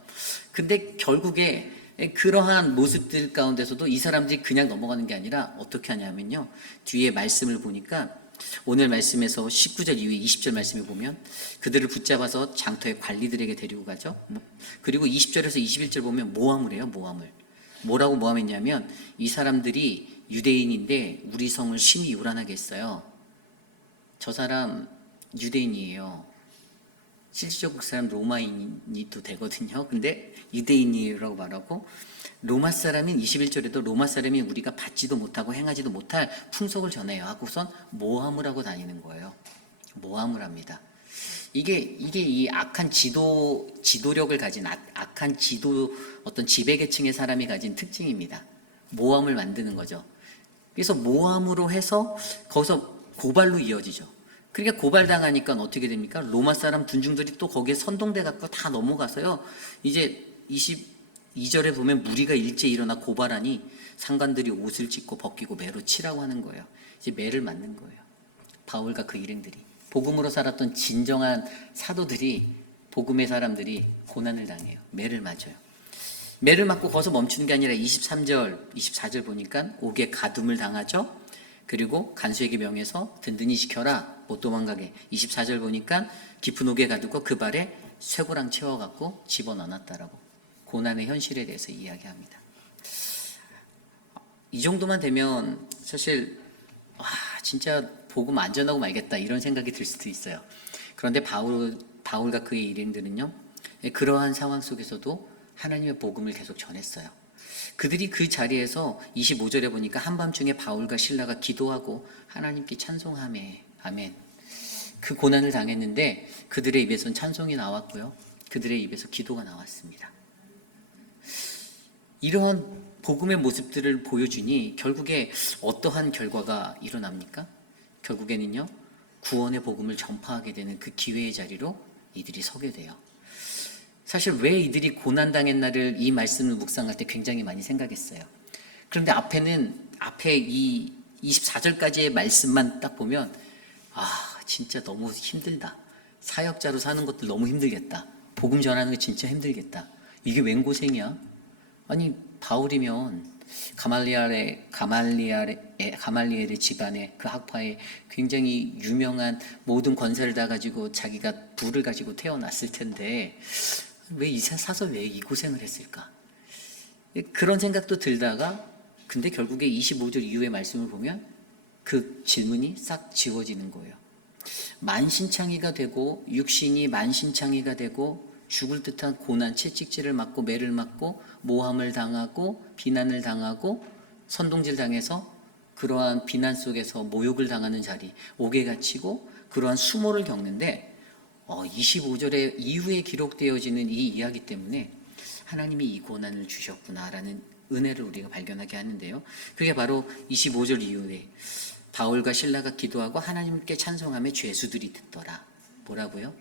근데 결국에 그러한 모습들 가운데서도 이 사람들이 그냥 넘어가는 게 아니라 어떻게 하냐면요, 뒤에 말씀을 보니까 오늘 말씀에서 19절 이후에 20절 말씀에 보면 그들을 붙잡아서 장터의 관리들에게 데리고 가죠. 그리고 20절에서 21절 보면 모함을 해요. 뭐라고 모함했냐면, 이 사람들이 유대인인데 우리 성을 심히 요란하게 했어요. 저 사람 유대인이에요. 실질적으로 그 사람 로마인이 또 되거든요. 근데 유대인이라고 말하고 로마 사람인 21절에도 로마 사람이 우리가 받지도 못하고 행하지도 못할 풍속을 전해요 하고선 모함을 하고 다니는 거예요. 모함을 합니다. 이게 이 악한 지도력을 가진 악한 어떤 지배계층의 사람이 가진 특징입니다. 모함을 만드는 거죠. 그래서 모함으로 해서 거기서 고발로 이어지죠. 그러니까 고발당하니까 어떻게 됩니까? 로마 사람 군중들이 또 거기에 선동돼 갖고 다 넘어가서요. 이제 22절에 보면 무리가 일제히 일어나 고발하니 상관들이 옷을 찢고 벗기고 매로 치라고 하는 거예요. 이제 매를 맞는 거예요. 바울과 그 일행들이. 복음으로 살았던 진정한 사도들이, 복음의 사람들이 고난을 당해요. 매를 맞아요. 매를 맞고 거기서 멈추는 게 아니라 23절, 24절 보니까 옥에 가둠을 당하죠. 그리고 간수에게 명해서 든든히 지켜라, 못 도망가게. 24절 보니까 깊은 옥에 가두고 그 발에 쇠고랑 채워갖고 집어넣어놨다라고 고난의 현실에 대해서 이야기합니다. 이 정도만 되면 사실 진짜 복음 안 전하고 말겠다 이런 생각이 들 수도 있어요. 그런데 바울과 그의 일행들은요, 그러한 상황 속에서도 하나님의 복음을 계속 전했어요. 그들이 그 자리에서 25절에 보니까 한밤중에 바울과 실라가 기도하고 하나님께 찬송하매, 아멘. 그 고난을 당했는데 그들의 입에서는 찬송이 나왔고요, 그들의 입에서 기도가 나왔습니다. 이러한 복음의 모습들을 보여주니 결국에 어떠한 결과가 일어납니까? 결국에는요, 구원의 복음을 전파하게 되는 그 기회의 자리로 이들이 서게 돼요. 사실 왜 이들이 고난당했나를 이 말씀을 묵상할 때 굉장히 많이 생각했어요. 그런데 앞에 이 24절까지의 말씀만 딱 보면 진짜 너무 힘들다. 사역자로 사는 것도 너무 힘들겠다. 복음 전하는 거 진짜 힘들겠다. 이게 웬 고생이야? 아니 바울이면 가말리엘의 집안에 그 학파에 굉장히 유명한 모든 권세를 다 가지고 자기가 부를 가지고 태어났을 텐데 왜 이 사서 왜 이 고생을 했을까? 그런 생각도 들다가 근데 결국에 25절 이후의 말씀을 보면 그 질문이 싹 지워지는 거예요. 만신창이가 되고 육신이 만신창이가 되고 죽을 듯한 고난, 채찍질을 맞고 매를 맞고 모함을 당하고 비난을 당하고 선동질 당해서 그러한 비난 속에서 모욕을 당하는 자리, 옥에 갇히고 그러한 수모를 겪는데 25절에 이후에 기록되어지는 이 이야기 때문에 하나님이 이 고난을 주셨구나라는 은혜를 우리가 발견하게 하는데요. 그게 바로 25절 이후에 바울과 실라가 기도하고 하나님께 찬송하며 죄수들이 듣더라. 뭐라고요?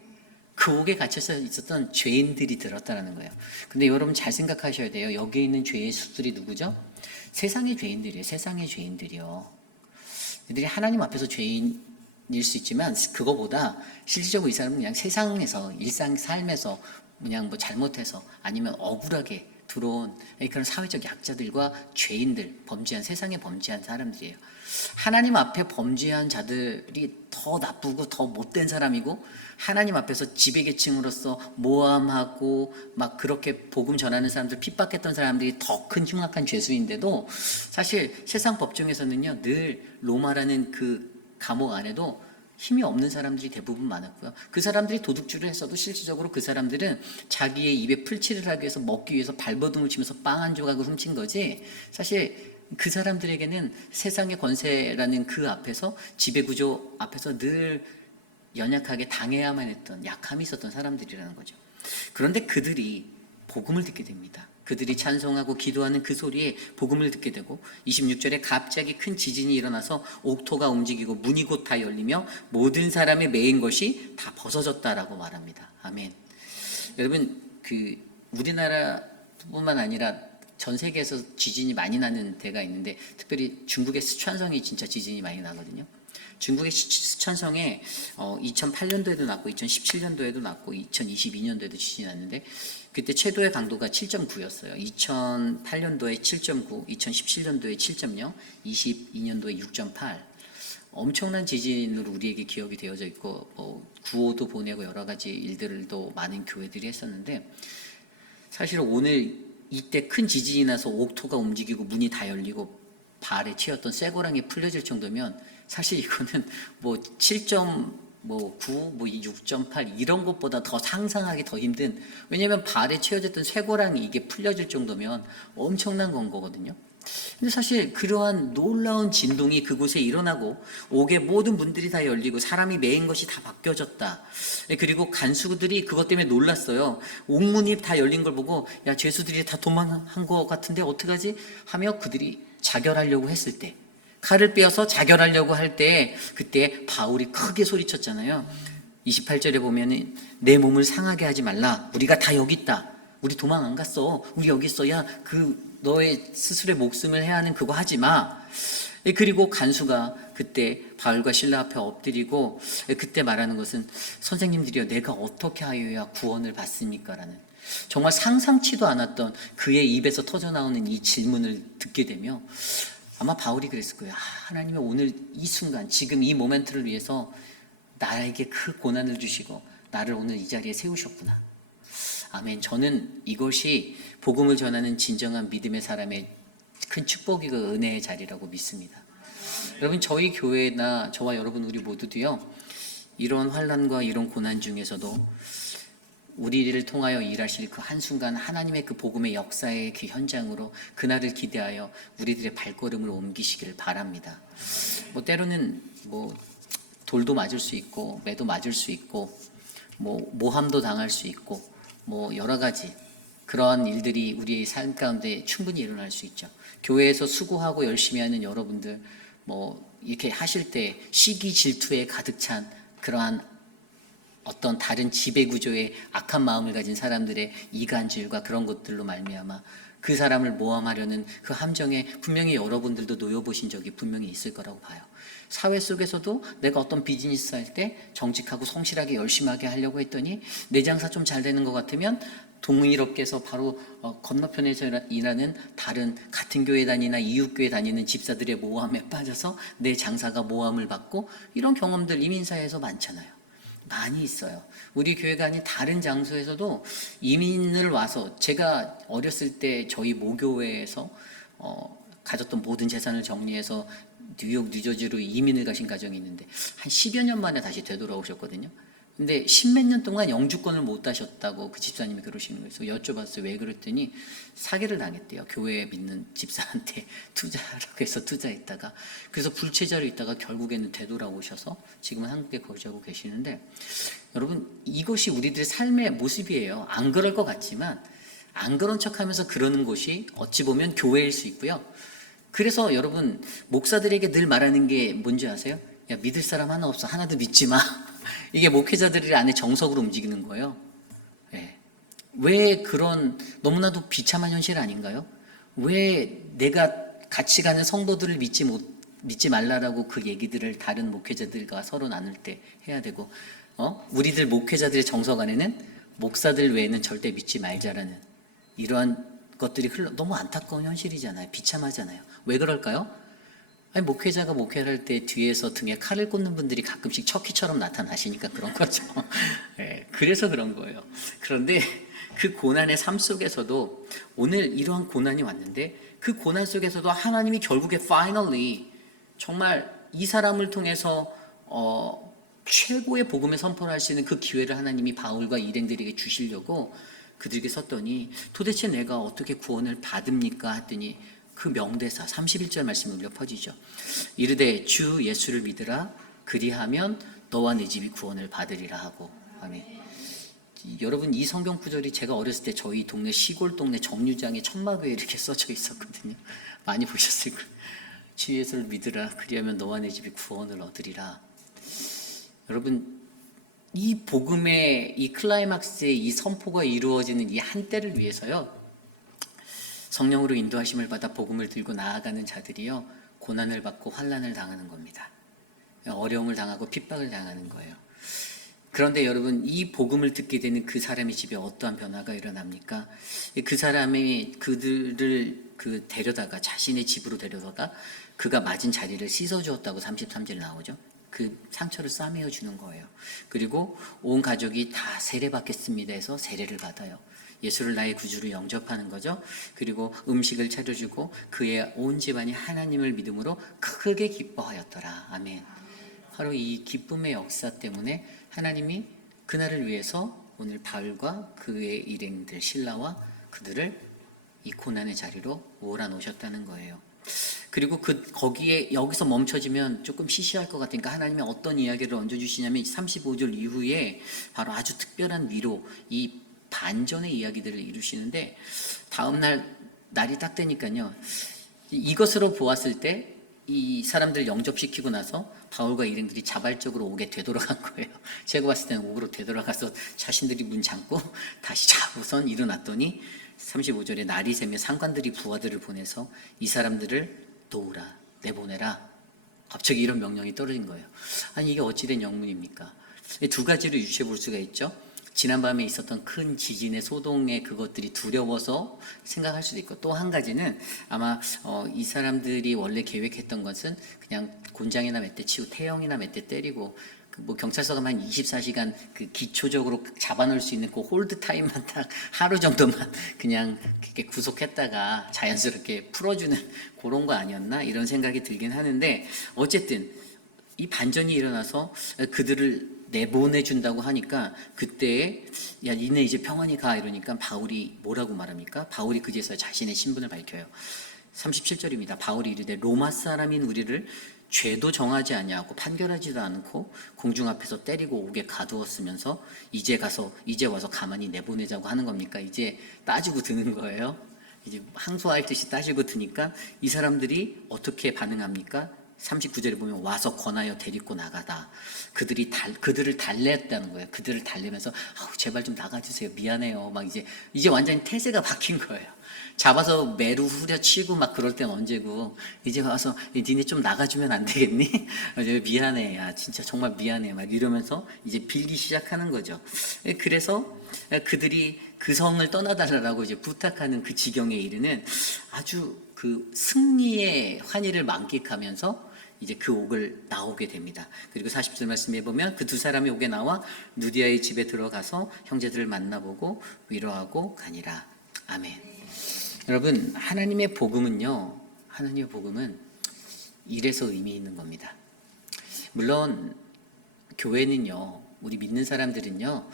그 옥에 갇혀서 있었던 죄인들이 들었다라는 거예요. 근데 여러분 잘 생각하셔야 돼요. 여기 있는 죄수들이 누구죠? 세상의 죄인들이에요. 세상의 죄인들이요. 이들이 하나님 앞에서 죄인일 수 있지만 그거보다 실질적으로 이 사람은 그냥 세상에서 일상 삶에서 그냥 뭐 잘못해서 아니면 억울하게 들어온 그런 사회적 약자들과 죄인들, 세상에 범죄한 사람들이에요. 하나님 앞에 범죄한 자들이 더 나쁘고 더 못된 사람이고 하나님 앞에서 지배계층으로서 모함하고 막 그렇게 복음 전하는 사람들 핍박했던 사람들이 더 큰 흉악한 죄수인데도 사실 세상 법정에서는요 늘 로마라는 그 감옥 안에도 힘이 없는 사람들이 대부분 많았고요. 그 사람들이 도둑질을 했어도 실질적으로 그 사람들은 자기의 입에 풀칠을 하기 위해서 먹기 위해서 발버둥을 치면서 빵 한 조각을 훔친 거지 사실 그 사람들에게는 세상의 권세라는 그 앞에서 지배구조 앞에서 늘 연약하게 당해야만 했던 약함이 있었던 사람들이라는 거죠. 그런데 그들이 복음을 듣게 됩니다. 그들이 찬송하고 기도하는 그 소리에 복음을 듣게 되고 26절에 갑자기 큰 지진이 일어나서 옥토가 움직이고 문이 곧 다 열리며 모든 사람이 매인 것이 다 벗어졌다라고 말합니다. 아멘. 여러분 우리나라뿐만 아니라 전 세계에서 지진이 많이 나는 데가 있는데 특별히 중국의 스촨성이 진짜 지진이 많이 나거든요. 중국의 스촨성에 2008년도에도 났고 2017년도에도 났고 2022년도에도 지진이 났는데 그때 최고의 강도가 7.9였어요. 2008년도에 7.9, 2017년도에 7.0, 22년도에 6.8. 엄청난 지진으로 우리에게 기억이 되어져 있고 구호도 보내고 여러 가지 일들도 많은 교회들이 했었는데 사실 오늘 이때 큰 지진이 나서 옥토가 움직이고 문이 다 열리고 발에 튀었던 쇠고랑이 풀려질 정도면 사실 이거는 뭐 7.8 뭐 9, 뭐 6.8 이런 것보다 더 상상하기 더 힘든, 왜냐면 발에 채워졌던 쇠고랑이 이게 풀려질 정도면 엄청난 건 거거든요. 근데 사실 그러한 놀라운 진동이 그곳에 일어나고 옥의 모든 문들이 다 열리고 사람이 매인 것이 다 바뀌어졌다. 그리고 간수들이 그것 때문에 놀랐어요. 옥문이 다 열린 걸 보고 야, 죄수들이 다 도망한 것 같은데 어떡하지? 하며 그들이 자결하려고 했을 때, 칼을 빼어서 자결하려고 할 때, 그때 바울이 크게 소리쳤잖아요. 28절에 보면은 내 몸을 상하게 하지 말라. 우리가 다 여기 있다. 우리 도망 안 갔어. 우리 여기 있어. 야, 너의 스스로의 목숨을 해야 하는 그거 하지 마. 그리고 간수가 그때 바울과 실라 앞에 엎드리고 그때 말하는 것은 선생님들이여 내가 어떻게 하여야 구원을 받습니까? 라는 정말 상상치도 않았던 그의 입에서 터져나오는 이 질문을 듣게 되며 아마 바울이 그랬을 거예요. 하나님이 오늘 이 순간 지금 이 모멘트를 위해서 나에게 그 고난을 주시고 나를 오늘 이 자리에 세우셨구나. 아멘. 저는 이것이 복음을 전하는 진정한 믿음의 사람의 큰 축복이고 은혜의 자리라고 믿습니다. 여러분, 저희 교회나 저와 여러분 우리 모두도요, 이런 환난과 이런 고난 중에서도 우리를 통하여 일하실 그 한순간 하나님의 그 복음의 역사의 그 현장으로 그날을 기대하여 우리들의 발걸음을 옮기시기를 바랍니다. 뭐 때로는 뭐 돌도 맞을 수 있고 매도 맞을 수 있고 뭐 모함도 당할 수 있고 뭐 여러 가지 그러한 일들이 우리의 삶 가운데 충분히 일어날 수 있죠. 교회에서 수고하고 열심히 하는 여러분들 뭐 이렇게 하실 때 시기 질투에 가득 찬 그러한 어떤 다른 지배 구조의 악한 마음을 가진 사람들의 이간질과 그런 것들로 말미암아 그 사람을 모함하려는 그 함정에 분명히 여러분들도 놓여보신 적이 분명히 있을 거라고 봐요. 사회 속에서도 내가 어떤 비즈니스 할 때 정직하고 성실하게 열심하게 하려고 했더니 내 장사 좀 잘 되는 것 같으면 동일업계에서 바로 건너편에 일하는 다른 같은 교회 다니나 이웃교회 다니는 집사들의 모함에 빠져서 내 장사가 모함을 받고 이런 경험들 이민사회에서 많잖아요. 많이 있어요. 우리 교회가 아닌 다른 장소에서도 이민을 와서 제가 어렸을 때 저희 모교회에서 가졌던 모든 재산을 정리해서 뉴욕, 뉴저지로 이민을 가신 가정이 있는데 한 10여 년 만에 다시 되돌아오셨거든요. 근데 10몇 년 동안 영주권을 못 따셨다고 그 집사님이 그러시는 거예요. 그래서 여쭤봤어요. 왜 그랬더니 사기를 당했대요. 교회에 믿는 집사한테 투자라고 해서 투자했다가 그래서 불체자로 있다가 결국에는 되돌아오셔서 지금은 한국에 거주하고 계시는데 여러분 이것이 우리들의 삶의 모습이에요. 안 그럴 것 같지만 안 그런 척하면서 그러는 곳이 어찌 보면 교회일 수 있고요. 그래서 여러분 목사들에게 늘 말하는 게 뭔지 아세요? 야 믿을 사람 하나 없어. 하나도 믿지 마. 이게 목회자들 안에 정석으로 움직이는 거예요. 네. 왜 그런 너무나도 비참한 현실 아닌가요? 왜 내가 같이 가는 성도들을 믿지 말라라고 그 얘기들을 다른 목회자들과 서로 나눌 때 해야 되고, 우리들 목회자들의 정석 안에는 목사들 외에는 절대 믿지 말자라는 이러한 것들이 너무 안타까운 현실이잖아요. 비참하잖아요. 왜 그럴까요? 아니, 목회자가 목회를 할 때 뒤에서 등에 칼을 꽂는 분들이 가끔씩 척키처럼 나타나시니까 그런 거죠. 네, 그래서 그런 거예요. 그런데 그 고난의 삶 속에서도 오늘 이러한 고난이 왔는데 그 고난 속에서도 하나님이 결국에 finally 정말 이 사람을 통해서 최고의 복음의 선포를 할 수 있는 그 기회를 하나님이 바울과 일행들에게 주시려고 그들에게 썼더니 도대체 내가 어떻게 구원을 받습니까? 했더니 그 명대사 31절 말씀이 울려 퍼지죠. 이르되 주 예수를 믿으라 그리하면 너와 네 집이 구원을 받으리라 하고. 아멘. 여러분 이 성경 구절이 제가 어렸을 때 저희 동네 시골 동네 정류장에 천막에 이렇게 써져 있었거든요. 많이 보셨을 거예요. 주 예수를 믿으라 그리하면 너와 내 집이 구원을 얻으리라. 여러분 이 복음의 이 클라이막스의 이 선포가 이루어지는 이 한때를 위해서요. 성령으로 인도하심을 받아 복음을 들고 나아가는 자들이요. 고난을 받고 환난을 당하는 겁니다. 어려움을 당하고 핍박을 당하는 거예요. 그런데 여러분 이 복음을 듣게 되는 그 사람의 집에 어떠한 변화가 일어납니까? 그 사람이 그들을 데려다가 자신의 집으로 데려다가 그가 맞은 자리를 씻어주었다고 33절 나오죠. 그 상처를 싸매어 주는 거예요. 그리고 온 가족이 다 세례받겠습니다 해서 세례를 받아요. 예수를 나의 구주로 영접하는 거죠. 그리고 음식을 차려주고 그의 온 집안이 하나님을 믿음으로 크게 기뻐하였더라. 아멘. 바로 이 기쁨의 역사 때문에 하나님이 그날을 위해서 오늘 바울과 그의 일행들 신라와 그들을 이 고난의 자리로 몰아놓으셨다는 거예요. 그리고 거기에 여기서 멈춰지면 조금 시시할 것 같으니까 하나님이 어떤 이야기를 얹어주시냐면 35절 이후에 바로 아주 특별한 위로, 이 반전의 이야기들을 이루시는데, 다음날 날이 딱 되니까요, 이것으로 보았을 때 이 사람들 영접시키고 나서 바울과 일행들이 자발적으로 옥에 되돌아간 거예요. 제가 봤을 때는 옥으로 되돌아가서 자신들이 문 잠고 다시 자고선 일어났더니 35절에 날이 새며 상관들이 부하들을 보내서 이 사람들을 놓으라, 내보내라. 갑자기 이런 명령이 떨어진 거예요. 아니, 이게 어찌된 영문입니까? 두 가지로 유추해 볼 수가 있죠. 지난밤에 있었던 큰 지진의 소동의 그것들이 두려워서 생각할 수도 있고, 또 한 가지는 아마 이 사람들이 원래 계획했던 것은 그냥 곤장이나 몇 대 치고 태형이나 몇 대 때리고 뭐 경찰서가 한 24시간 그 기초적으로 잡아놓을 수 있는 그 홀드 타임만 딱 하루 정도만 그냥 이렇게 구속했다가 자연스럽게 풀어주는 그런 거 아니었나 이런 생각이 들긴 하는데, 어쨌든 이 반전이 일어나서 그들을 내보내준다고 하니까 그때에 야 니네 이제 평안히 가 이러니까 바울이 뭐라고 말합니까? 바울이 그제서야 자신의 신분을 밝혀요. 37절입니다. 바울이 이르되 로마 사람인 우리를 죄도 정하지 아니하고 판결하지도 않고 공중 앞에서 때리고 옥에 가두었으면서 이제 와서 가만히 내보내자고 하는 겁니까? 이제 따지고 드는 거예요. 이제 항소할 듯이 따지고 드니까 이 사람들이 어떻게 반응합니까? 39절에 보면 와서 권하여 데리고 나가다. 그들을 달랬다는 거예요. 그들을 달래면서 제발 좀 나가주세요. 미안해요. 막 이제 완전히 태세가 바뀐 거예요. 잡아서 매루 후려치고 막 그럴 땐 언제고, 이제 와서 니네 좀 나가주면 안 되겠니? 미안해. 야 진짜 정말 미안해. 막 이러면서 이제 빌기 시작하는 거죠. 그래서 그들이 그 성을 떠나달라고 이제 부탁하는 그 지경에 이르는 아주 그 승리의 환희를 만끽하면서 이제 그 옥을 나오게 됩니다. 그리고 40절 말씀에 보면 그 두 사람이 옥에 나와 누디아의 집에 들어가서 형제들을 만나보고 위로하고 가니라. 아멘. 여러분, 하나님의 복음은 이래서 의미 있는 겁니다. 물론 교회는요, 우리 믿는 사람들은요,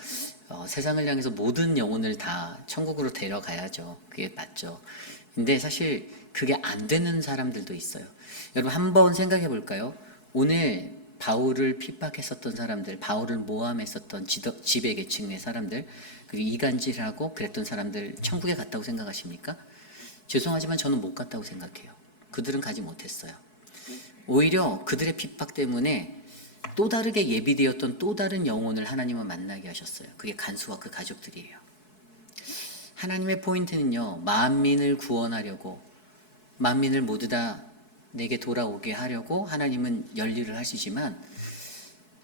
세상을 향해서 모든 영혼을 다 천국으로 데려가야죠. 그게 맞죠. 근데 사실 그게 안 되는 사람들도 있어요. 여러분 한번 생각해 볼까요? 오늘 바울을 핍박했었던 사람들, 바울을 모함했었던 지배계층의 사람들, 그리고 이간질하고 그랬던 사람들 천국에 갔다고 생각하십니까? 죄송하지만 저는 못 갔다고 생각해요. 그들은 가지 못했어요. 오히려 그들의 핍박 때문에 또 다르게 예비되었던 또 다른 영혼을 하나님은 만나게 하셨어요. 그게 간수와 그 가족들이에요. 하나님의 포인트는요, 만민을 구원하려고, 만민을 모두 다 내게 돌아오게 하려고 하나님은 열일을 하시지만,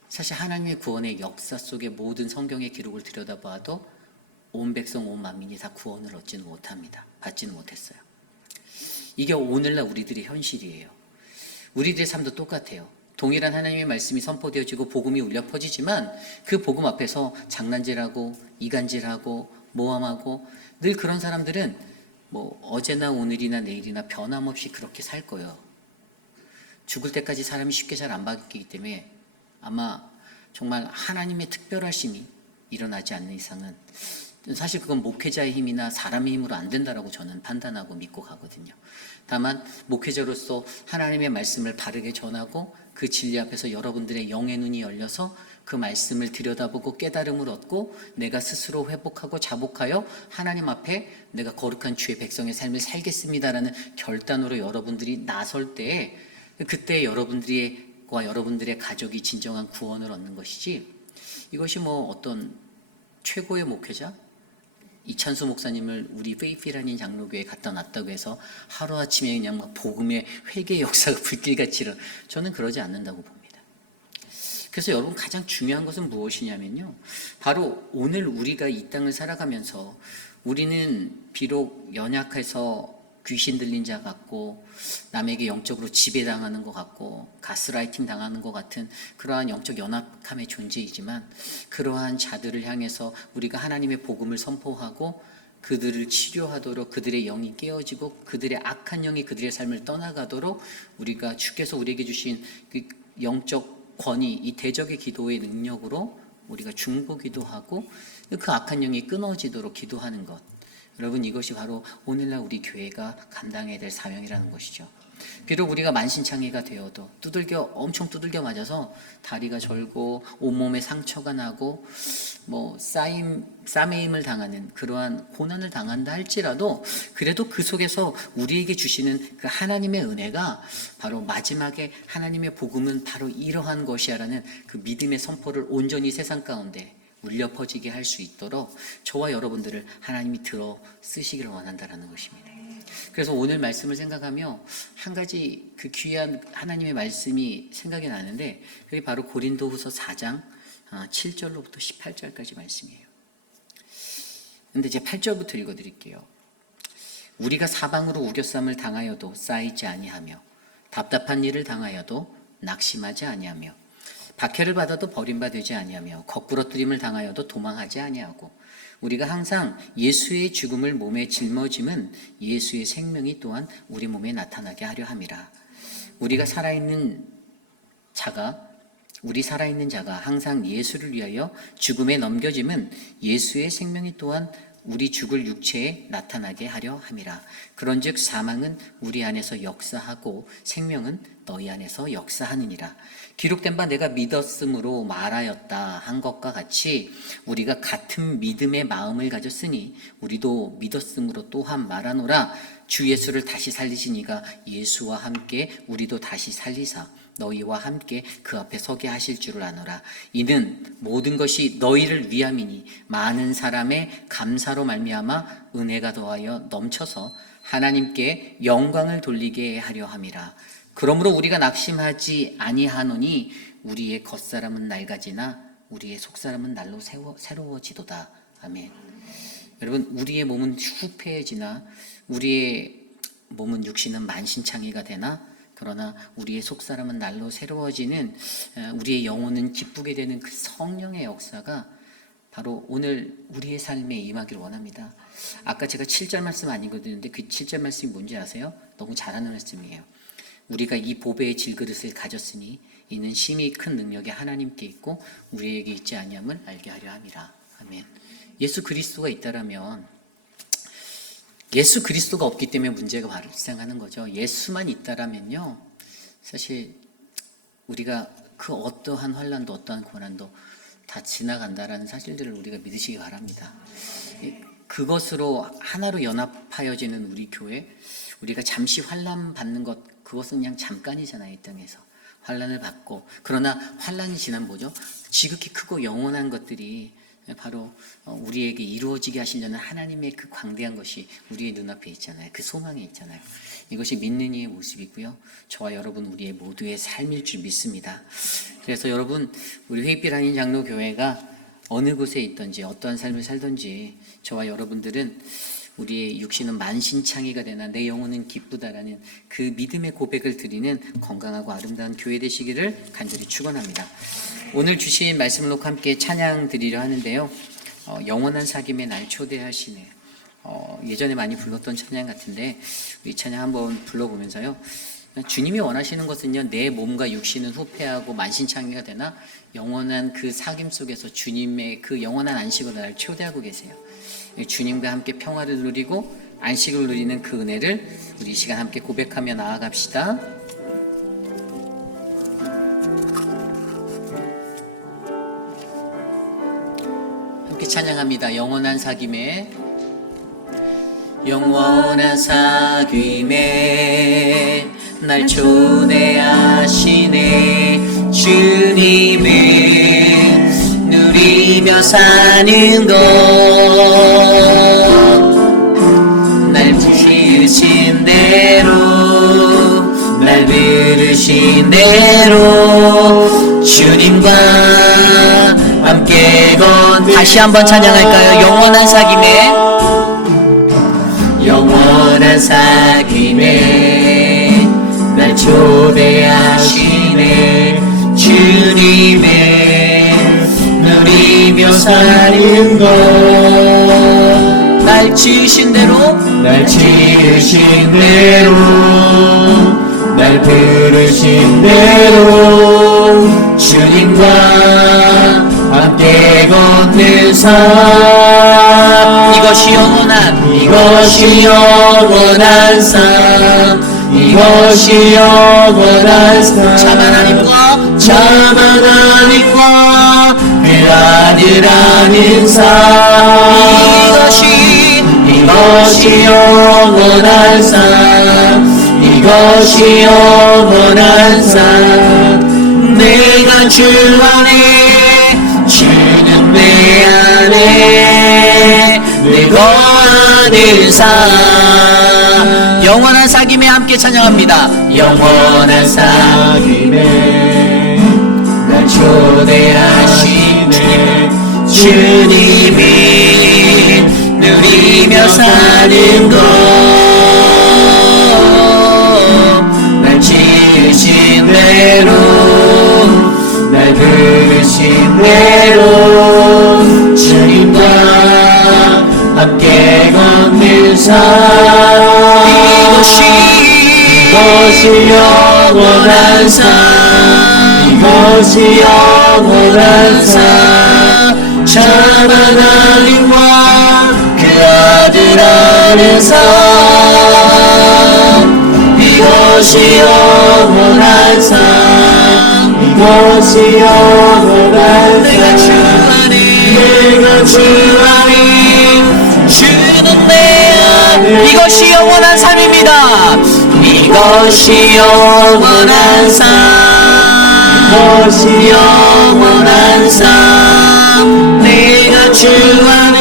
사실 하나님의 구원의 역사 속의 모든 성경의 기록을 들여다봐도 온 백성 온 만민이 다 구원을 얻지는 못합니다. 받지는 못했어요. 이게 오늘날 우리들의 현실이에요. 우리들의 삶도 똑같아요. 동일한 하나님의 말씀이 선포되어지고 복음이 울려 퍼지지만 그 복음 앞에서 장난질하고 이간질하고 모함하고, 늘 그런 사람들은 뭐 어제나 오늘이나 내일이나 변함없이 그렇게 살 거예요. 죽을 때까지 사람이 쉽게 잘 안 바뀌기 때문에 아마 정말 하나님의 특별하심이 일어나지 않는 이상은, 사실 그건 목회자의 힘이나 사람의 힘으로 안 된다라고 저는 판단하고 믿고 가거든요. 다만 목회자로서 하나님의 말씀을 바르게 전하고 그 진리 앞에서 여러분들의 영의 눈이 열려서 그 말씀을 들여다보고 깨달음을 얻고 내가 스스로 회복하고 자복하여 하나님 앞에 내가 거룩한 주의 백성의 삶을 살겠습니다라는 결단으로 여러분들이 나설 때에, 그때 여러분들의 가족이 진정한 구원을 얻는 것이지, 이것이 뭐 어떤 최고의 목회자 이찬수 목사님을 우리 페이필하는 장로교회에 갖다 놨다고 해서 하루아침에 그냥 막 복음의 회개 역사가 불길같이 일어, 저는 그러지 않는다고 봅니다. 그래서 여러분 가장 중요한 것은 무엇이냐면요, 바로 오늘 우리가 이 땅을 살아가면서 우리는 비록 연약해서 귀신 들린 자 같고 남에게 영적으로 지배당하는 것 같고 가스라이팅 당하는 것 같은 그러한 영적 연약함의 존재이지만, 그러한 자들을 향해서 우리가 하나님의 복음을 선포하고 그들을 치료하도록, 그들의 영이 깨어지고 그들의 악한 영이 그들의 삶을 떠나가도록 우리가 주께서 우리에게 주신 그 영적 권위, 이 대적의 기도의 능력으로 우리가 중보기도 하고 그 악한 영이 끊어지도록 기도하는 것. 여러분, 이것이 바로 오늘날 우리 교회가 감당해야 될 사명이라는 것이죠. 비록 우리가 만신창이가 되어도 엄청 두들겨 맞아서 다리가 절고 온몸에 상처가 나고 싸매임을 당하는 그러한 고난을 당한다 할지라도 그래도 그 속에서 우리에게 주시는 그 하나님의 은혜가 바로 마지막에 하나님의 복음은 바로 이러한 것이야라는 그 믿음의 선포를 온전히 세상 가운데 울려 퍼지게 할 수 있도록 저와 여러분들을 하나님이 들어 쓰시기를 원한다라는 것입니다. 그래서 오늘 말씀을 생각하며 한 가지 그 귀한 하나님의 말씀이 생각이 나는데 그게 바로 고린도후서 4장 7절로부터 18절까지 말씀이에요. 근데 이제 8절부터 읽어드릴게요. 우리가 사방으로 우겨쌈을 당하여도 쌓이지 아니하며 답답한 일을 당하여도 낙심하지 아니하며 박해를 받아도 버림받지 아니하며 거꾸러뜨림을 당하여도 도망하지 아니하고 우리가 항상 예수의 죽음을 몸에 짊어짐은 예수의 생명이 또한 우리 몸에 나타나게 하려 함이라. 우리 살아있는 자가 항상 예수를 위하여 죽음에 넘겨짐은 예수의 생명이 또한 우리 죽을 육체에 나타나게 하려 함이라. 그런즉 사망은 우리 안에서 역사하고 생명은 너희 안에서 역사하느니라. 기록된 바 내가 믿었으므로 말하였다 한 것과 같이 우리가 같은 믿음의 마음을 가졌으니 우리도 믿었으므로 또한 말하노라. 주 예수를 다시 살리시니가 예수와 함께 우리도 다시 살리사 너희와 함께 그 앞에 서게 하실 줄을 아노라. 이는 모든 것이 너희를 위함이니 많은 사람의 감사로 말미암아 은혜가 더하여 넘쳐서 하나님께 영광을 돌리게 하려 함이라. 그러므로 우리가 낙심하지 아니하노니 우리의 겉사람은 낡아지나 우리의 속사람은 날로 새로워지도다. 아멘. 여러분, 우리의 몸은 후패해지나 우리의 몸은 육신은 만신창이가 되나 그러나 우리의 속사람은 날로 새로워지는 우리의 영혼은 기쁘게 되는 그 성령의 역사가 바로 오늘 우리의 삶에 임하기를 원합니다. 아까 제가 7절 말씀 안 읽었는데 그 7절 말씀이 뭔지 아세요? 너무 잘하는 말씀이에요. 우리가 이 보배의 질그릇을 가졌으니 이는 심히 큰 능력이 하나님께 있고 우리에게 있지 아니함을 알게 하려 함이라. 아멘. 예수 그리스도가 있다라면 예수 그리스도가 없기 때문에 문제가 발생하는 거죠. 예수만 있다라면요, 사실 우리가 그 어떠한 환난도 어떠한 고난도 다 지나간다라는 사실들을 우리가 믿으시기 바랍니다. 그것으로 하나로 연합하여지는 우리 교회, 우리가 잠시 환난 받는 것 그것은 그냥 잠깐이잖아요. 이 땅에서 환난을 받고, 그러나 환난이 지난 뭐죠? 지극히 크고 영원한 것들이 바로 우리에게 이루어지게 하시려는 하나님의 그 광대한 것이 우리의 눈앞에 있잖아요. 그 소망이 있잖아요. 이것이 믿는 이의 모습이고요. 저와 여러분 우리의 모두의 삶일 줄 믿습니다. 그래서 여러분, 우리 회빛 한인 장로교회가 어느 곳에 있든지 어떠한 삶을 살든지 저와 여러분들은 우리의 육신은 만신창이가 되나 내 영혼은 기쁘다라는 그 믿음의 고백을 드리는 건강하고 아름다운 교회 되시기를 간절히 축원합니다. 오늘 주신 말씀을 놓고 함께 찬양 드리려 하는데요. 영원한 사귐에 날 초대하시네. 예전에 많이 불렀던 찬양 같은데 이 찬양 한번 불러보면서요. 주님이 원하시는 것은요, 내 몸과 육신은 후패하고 만신창이가 되나 영원한 그 사귐 속에서 주님의 그 영원한 안식으로 날 초대하고 계세요. 주님과 함께 평화를 누리고 안식을 누리는 그 은혜를 우리 이 시간 함께 고백하며 나아갑시다. 함께 찬양합니다. 영원한 사귐에, 영원한 사귐에 날 초대하시네. 주님의 누리며 사는 것, 날 지으신 대로, 날 부르신 대로 주님과 함께 건. 다시 한번 찬양할까요? 영원한 사귐에, 영원한 사귐에 날 초대하시네. 주님의 누리며 사는 것, 날 지으신 대로, 날 지으신 대로, 날 부르신 대로 주님과 함께 걷는 삶 이것이 영원한 삶 이것이 영원한 삶 참 하나님과 그 아들 아는 삶 이것이 영원한 삶 이것이 영원한 삶 내가 주 안에 주는 내 안에 내 거하는 삶 영원한 사귐에 함께 찬양합니다. 영원한 사귐에 날 초대하시네 주님이 누리며 사는 것 날 지으신 대로 날 부르신 대로 주님과 함께 걷는 삶 이것이 영원한 삶 이것이 영원한 삶 참 하나님과 그 아들 아는 삶 이것이 영원한 삶 이것이 영원한 삶 내가 주 안에 주는 내 안에 이것이 영원한 삶입니다. 이것이 영원한 삶 이것이 영원한 삶 내가 주 안에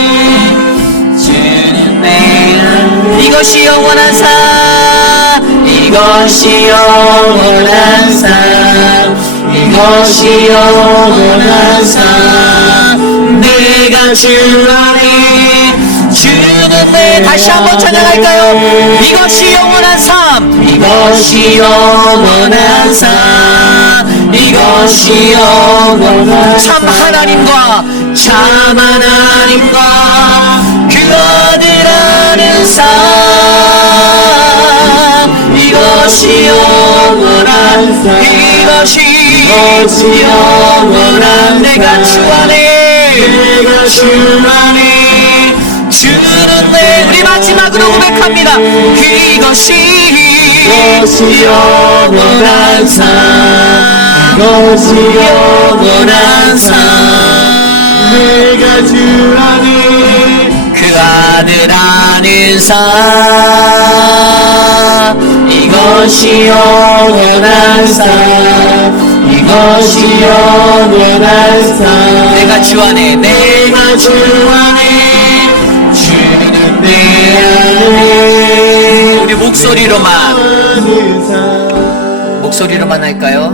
주는 내 안에 이것이 영원한 삶 이것이 영원한 삶 이것이 영원한 삶 내가 주 안에 주는 내 다시 한번 찬양할까요? 이것이 영원한 삶 이것이 영원한 삶 이것이 영원한 참 하나님과 그 아들 아는 삶 이것이 영원한 삶 이것이 영원한 내가 주 안에 주는 내 우리 마지막으로 고백합니다. 이것이 영원한 삶 이것이 영원한 삶 내가 주 안에 그 아들 아는 삶 이것이 영원한 삶 이것이 영원한 삶 내가 주 안에 주는 내 안에 우리 목소리로만 할까요?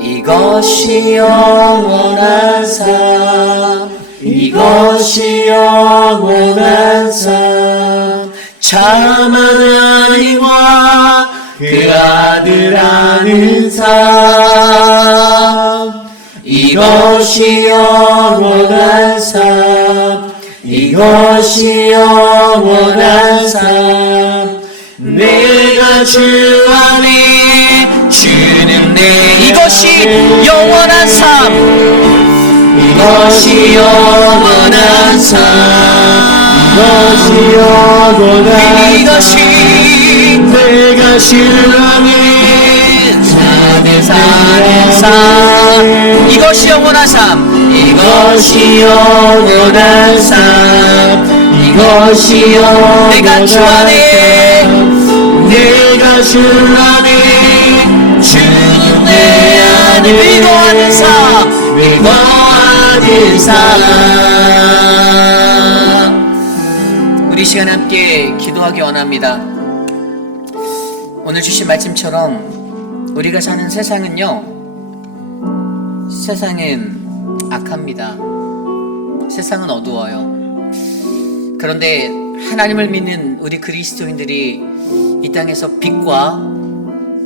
이것이 영원한 삶 이것이 영원한 삶 참 하나님과 그 아들 아는 삶 이것이 영원한 삶 이것이 영원한 삶 내가 주 안에 주는 내 이것이 영원한 삶 이것이 영원한 삶 이것이 영원한 이것이 내가 주 안에 사는 삶 이것이 영원한 삶 이것이 영원한 삶 이것이 영원한 내가 주 안에 주는 내 안에 위로하는 삶 우리 시간 함께 기도하기 원합니다. 오늘 주신 말씀처럼 우리가 사는 세상은 악합니다. 세상은 어두워요. 그런데 하나님을 믿는 우리 그리스도인들이 이 땅에서 빛과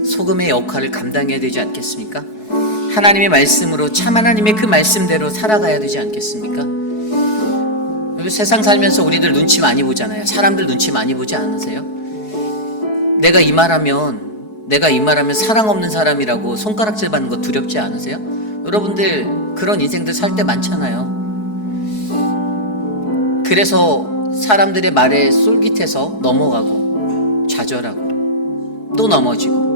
소금의 역할을 감당해야 되지 않겠습니까? 하나님의 말씀으로 참 하나님의 그 말씀대로 살아가야 되지 않겠습니까? 세상 살면서 우리들 눈치 많이 보잖아요. 사람들 눈치 많이 보지 않으세요? 내가 이 말하면 내가 이 말하면 사랑 없는 사람이라고 손가락질 받는 거 두렵지 않으세요? 여러분들 그런 인생들 살 때 많잖아요. 그래서 사람들의 말에 쏠깃해서 넘어가고 좌절하고 또 넘어지고,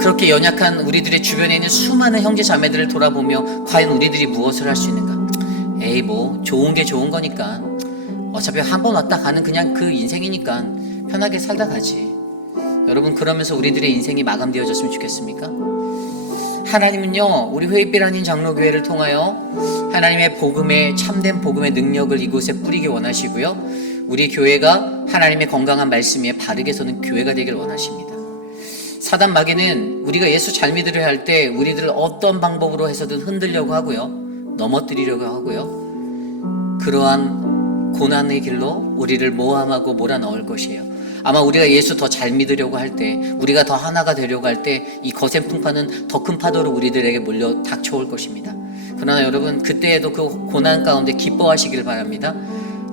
그렇게 연약한 우리들의 주변에 있는 수많은 형제 자매들을 돌아보며 과연 우리들이 무엇을 할 수 있는가? 에이 뭐 좋은 게 좋은 거니까, 어차피 한 번 왔다 가는 그냥 그 인생이니까 편하게 살다 가지. 여러분, 그러면서 우리들의 인생이 마감되어졌으면 좋겠습니까? 하나님은요, 우리 회의빛 아닌 장로교회를 통하여 하나님의 복음의, 참된 복음의 능력을 이곳에 뿌리기 원하시고요, 우리 교회가 하나님의 건강한 말씀 위에 바르게 서는 교회가 되길 원하십니다. 사단 마귀는 우리가 예수 잘 믿으려 할 때 우리들을 어떤 방법으로 해서든 흔들려고 하고요, 넘어뜨리려고 하고요, 그러한 고난의 길로 우리를 모함하고 몰아넣을 것이에요. 아마 우리가 예수 더 잘 믿으려고 할 때, 우리가 더 하나가 되려고 할 때 이 거센 풍파는 더 큰 파도로 우리들에게 몰려 닥쳐올 것입니다. 그러나 여러분, 그때에도 그 고난 가운데 기뻐하시길 바랍니다.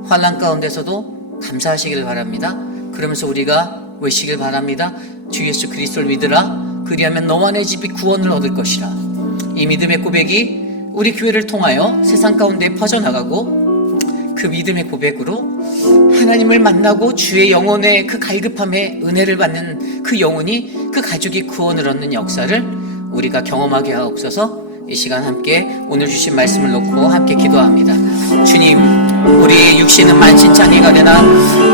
환난 가운데서도 감사하시길 바랍니다. 그러면서 우리가 외치길 바랍니다. 주 예수 그리스도를 믿으라. 그리하면 너와 내 집이 구원을 얻을 것이라. 이 믿음의 고백이 우리 교회를 통하여 세상 가운데 퍼져나가고, 그 믿음의 고백으로 하나님을 만나고 주의 영혼의 그 갈급함에 은혜를 받는 그 영혼이, 그 가족이 구원을 얻는 역사를 우리가 경험하게 하옵소서. 이 시간 함께 오늘 주신 말씀을 놓고 함께 기도합니다. 주님, 우리의 육신은 만신창이가 되나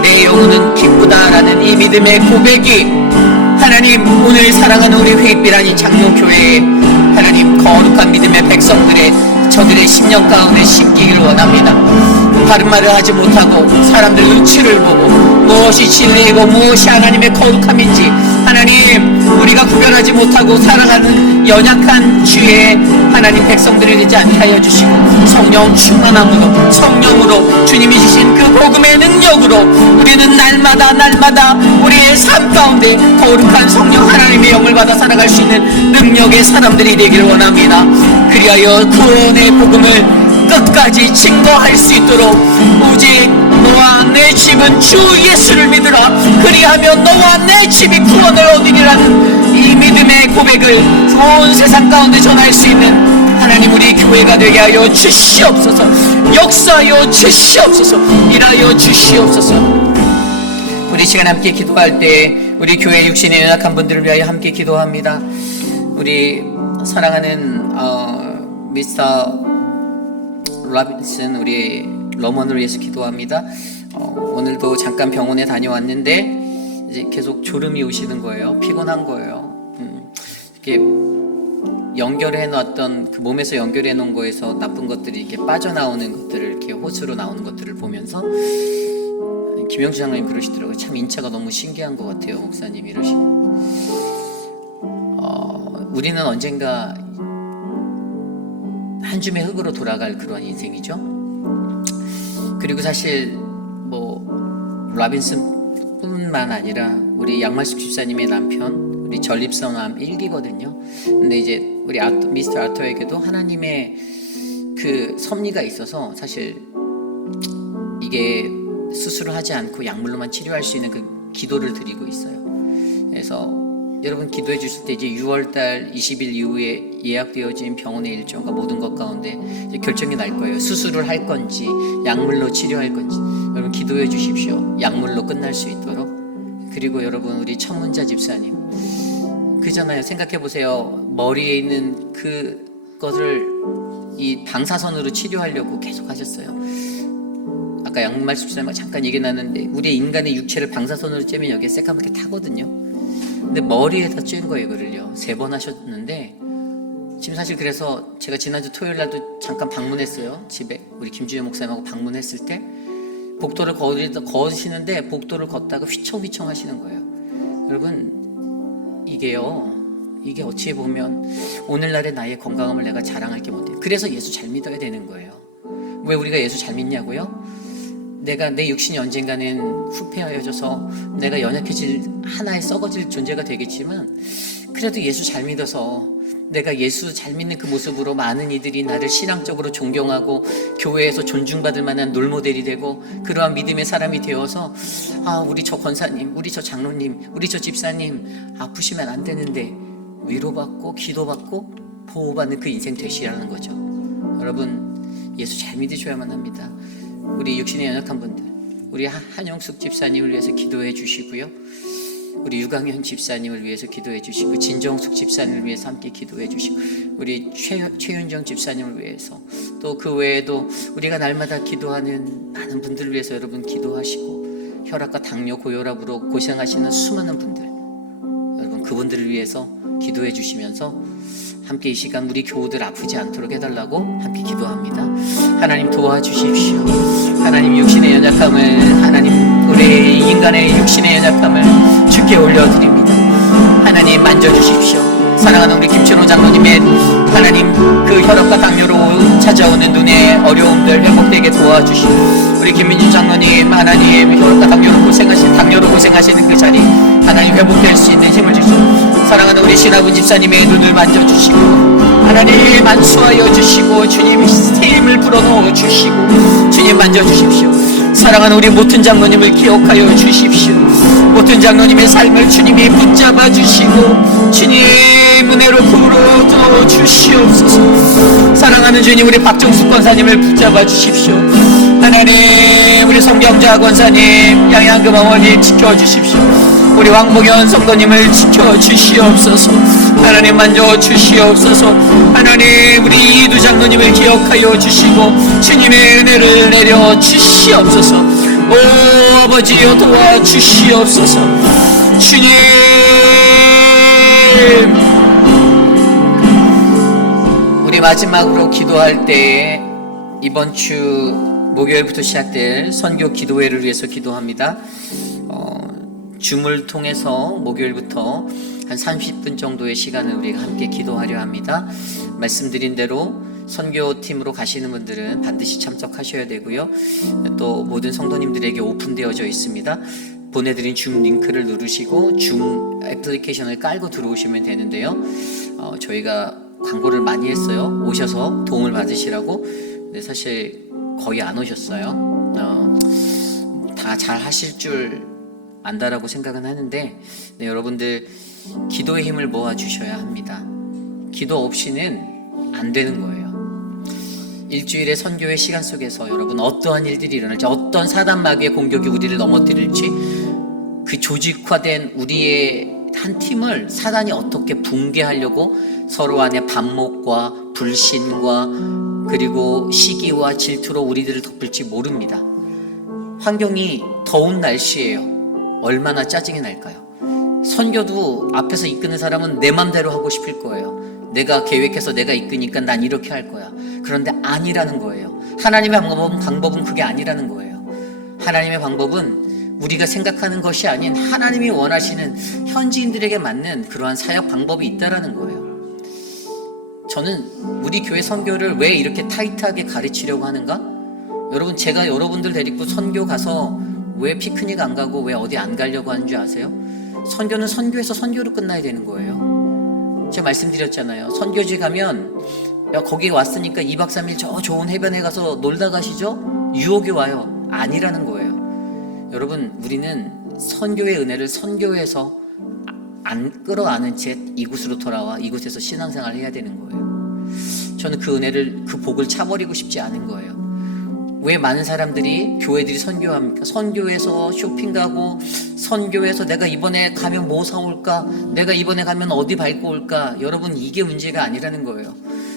내 영혼은 기쁘다라는 이 믿음의 고백이 하나님, 오늘 사랑하는 우리 회의빛 아닌 장로교회에 하나님 거룩한 믿음의 백성들의 저들의 심령 가운데 심기를 원합니다. 바른 말을 하지 못하고 사람들 눈치를 보고 무엇이 진리이고 무엇이 하나님의 거룩함인지 하나님, 우리가 구별하지 못하고 살아가는 연약한 주의 하나님 백성들이 되지 않게 하여 주시고, 성령 충만함으로, 성령으로 주님이 주신 그 복음의 능력으로 우리는 날마다 우리의 삶 가운데 거룩한 성령 하나님의 영을 받아 살아갈 수 있는 능력의 사람들이 되기를 원합니다. 그리하여 구원의 복음을 끝까지 증거할 수 있도록 오직 너와 내 집은 주 예수를 믿으라. 그리하면 너와 내 집이 구원을 얻으리라는 이 믿음의 고백을 온 세상 가운데 전할 수 있는 하나님, 우리 교회가 되게 하여 주시옵소서. 역사하여 주시옵소서. 일하여 주시옵소서. 우리 시간 함께 기도할 때 우리 교회 육신의 연약한 분들을 위하여 함께 기도합니다. 우리 사랑하는 미스터 라빈슨, 우리 러먼을 위해서 기도합니다. 오늘도 잠깐 병원에 다녀왔는데 이제 계속 졸음이 오시는 거예요. 피곤한 거예요. 이렇게 연결해 놨던 그 몸에서 연결해 놓은 거에서 나쁜 것들이 이렇게 빠져나오는 것들을, 이렇게 호수로 나오는 것들을 보면서 김영주 장로님 그러시더라고요. 참 인차가 너무 신기한 것 같아요, 목사님 이러시고. 우리는 언젠가 한 줌의 흙으로 돌아갈 그런 인생이죠. 그리고 사실 뭐 라빈슨 뿐만 아니라 우리 양말숙 집사님의 남편, 우리 전립선암 1기거든요. 근데 이제 우리 미스터 아터에게도 하나님의 그 섭리가 있어서 사실 이게 수술을 하지 않고 약물로만 치료할 수 있는 그 기도를 드리고 있어요. 그래서 여러분 기도해 주실 때 이제 6월달 20일 이후에 예약되어진 병원의 일정과 모든 것 가운데 이제 결정이 날 거예요. 수술을 할 건지 약물로 치료할 건지. 여러분 기도해 주십시오. 약물로 끝날 수 있도록. 그리고 여러분, 우리 천문자 집사님 그잖아요. 생각해 보세요. 머리에 있는 그것을 이 방사선으로 치료하려고 계속 하셨어요. 아까 양말숙 집사님과 잠깐 얘기 나눴는데 우리 인간의 육체를 방사선으로 쬐면 여기에 새까맣게 타거든요. 근데 머리에다 쬐는 거예요. 이거를요 3번 하셨는데, 지금 사실 그래서 제가 지난주 토요일 날도 잠깐 방문했어요. 집에 우리 김주혜 목사님하고 방문했을 때 복도를 걸으시는데 복도를 걷다가 휘청휘청 하시는 거예요. 여러분, 이게 어찌 보면 오늘날의 나의 건강함을 내가 자랑할 게 못해요. 그래서 예수 잘 믿어야 되는 거예요. 왜 우리가 예수 잘 믿냐고요? 내가 내 육신이 언젠가는 후패하여져서 내가 연약해질 하나의 썩어질 존재가 되겠지만 그래도 예수 잘 믿어서 내가 예수 잘 믿는 그 모습으로 많은 이들이 나를 신앙적으로 존경하고 교회에서 존중받을 만한 롤모델이 되고 그러한 믿음의 사람이 되어서 우리 저 권사님, 우리 저 장로님, 우리 저 집사님 아프시면 안 되는데 위로받고 기도받고 보호받는 그 인생 되시라는 거죠. 여러분 예수 잘 믿으셔야만 합니다. 우리 육신에 연약한 분들, 우리 한영숙 집사님을 위해서 기도해 주시고요. 우리 유강현 집사님을 위해서 기도해 주시고 진정숙 집사님을 위해서 함께 기도해 주시고 우리 최윤정 집사님을 위해서 또 그 외에도 우리가 날마다 기도하는 많은 분들을 위해서 여러분 기도하시고 혈압과 당뇨, 고혈압으로 고생하시는 수많은 분들 여러분 그분들을 위해서 기도해 주시면서 함께 이 시간 우리 교우들 아프지 않도록 해달라고 함께 기도합니다. 하나님 도와주십시오. 하나님 육신의 연약함을 하나님 우리 인간의 육신의 연약함을 주께 올려드립니다. 하나님 만져주십시오. 사랑하는 우리 김춘호 장로님의 하나님 그 혈압과 당뇨로 찾아오는 눈의 어려움들 회복되게 도와주시고 우리 김민주 장로님 하나님 혈압과 당뇨로 고생하시는 그 자리 하나님 회복될 수 있는 힘을 주시고 사랑하는 우리 신하분 집사님의 눈을 만져주시고 하나님 안수하여 주시고 주님 힘을 불어넣어 주시고 주님 만져주십시오. 사랑하는 우리 모튼 장로님을 기억하여 주십시오. 모튼 장로님의 삶을 주님이 붙잡아 주시고 주님 은혜로 불어넣어 주시옵소서. 사랑하는 주님 우리 박정숙 권사님을 붙잡아 주십시오. 하나님 우리 성경자 권사님 양양금 어머니 지켜주십시오. 우리 왕봉현 성도님을 지켜주시옵소서. 하나님 만져주시옵소서. 하나님 우리 이두 장로님을 기억하여 주시고 주님의 은혜를 내려주시옵소서. 오 아버지여 도와주시옵소서. 주님 우리 마지막으로 기도할 때에 이번 주 목요일부터 시작될 선교 기도회를 위해서 기도합니다. 줌을 통해서 목요일부터 한 30분 정도의 시간을 우리가 함께 기도하려 합니다. 말씀드린 대로 선교팀으로 가시는 분들은 반드시 참석하셔야 되고요. 또 모든 성도님들에게 오픈되어져 있습니다. 보내드린 줌 링크를 누르시고 줌 애플리케이션을 깔고 들어오시면 되는데요. 저희가 광고를 많이 했어요. 오셔서 도움을 받으시라고. 근데 사실 거의 안 오셨어요. 다 잘 하실 줄 안다라고 생각은 하는데 여러분들 기도의 힘을 모아주셔야 합니다. 기도 없이는 안 되는 거예요. 일주일의 선교의 시간 속에서 여러분 어떠한 일들이 일어날지 어떤 사단 마귀의 공격이 우리를 넘어뜨릴지 그 조직화된 우리의 한 팀을 사단이 어떻게 붕괴하려고 서로 안에 반목과 불신과 그리고 시기와 질투로 우리들을 덮을지 모릅니다. 환경이 더운 날씨예요. 얼마나 짜증이 날까요? 선교도 앞에서 이끄는 사람은 내 맘대로 하고 싶을 거예요. 내가 계획해서 내가 이끄니까 난 이렇게 할 거야. 그런데 아니라는 거예요. 하나님의 방법은 그게 아니라는 거예요. 하나님의 방법은 우리가 생각하는 것이 아닌 하나님이 원하시는 현지인들에게 맞는 그러한 사역 방법이 있다라는 거예요. 저는 우리 교회 선교를 왜 이렇게 타이트하게 가르치려고 하는가? 여러분 제가 여러분들 데리고 선교 가서 왜 피크닉 안 가고 왜 어디 안 가려고 하는 줄 아세요? 선교는 선교에서 선교로 끝나야 되는 거예요. 제가 말씀드렸잖아요. 선교지 가면 야 거기 왔으니까 2박 3일 저 좋은 해변에 가서 놀다 가시죠? 유혹이 와요. 아니라는 거예요. 여러분 우리는 선교의 은혜를 선교에서 안 끌어안은 채 이곳으로 돌아와 이곳에서 신앙생활을 해야 되는 거예요. 저는 그 은혜를 그 복을 차버리고 싶지 않은 거예요. 왜 많은 사람들이 교회들이 선교합니까? 선교에서 쇼핑 가고 선교에서 내가 이번에 가면 뭐 사올까? 내가 이번에 가면 어디 밟고 올까? 여러분 이게 문제가 아니라는 거예요.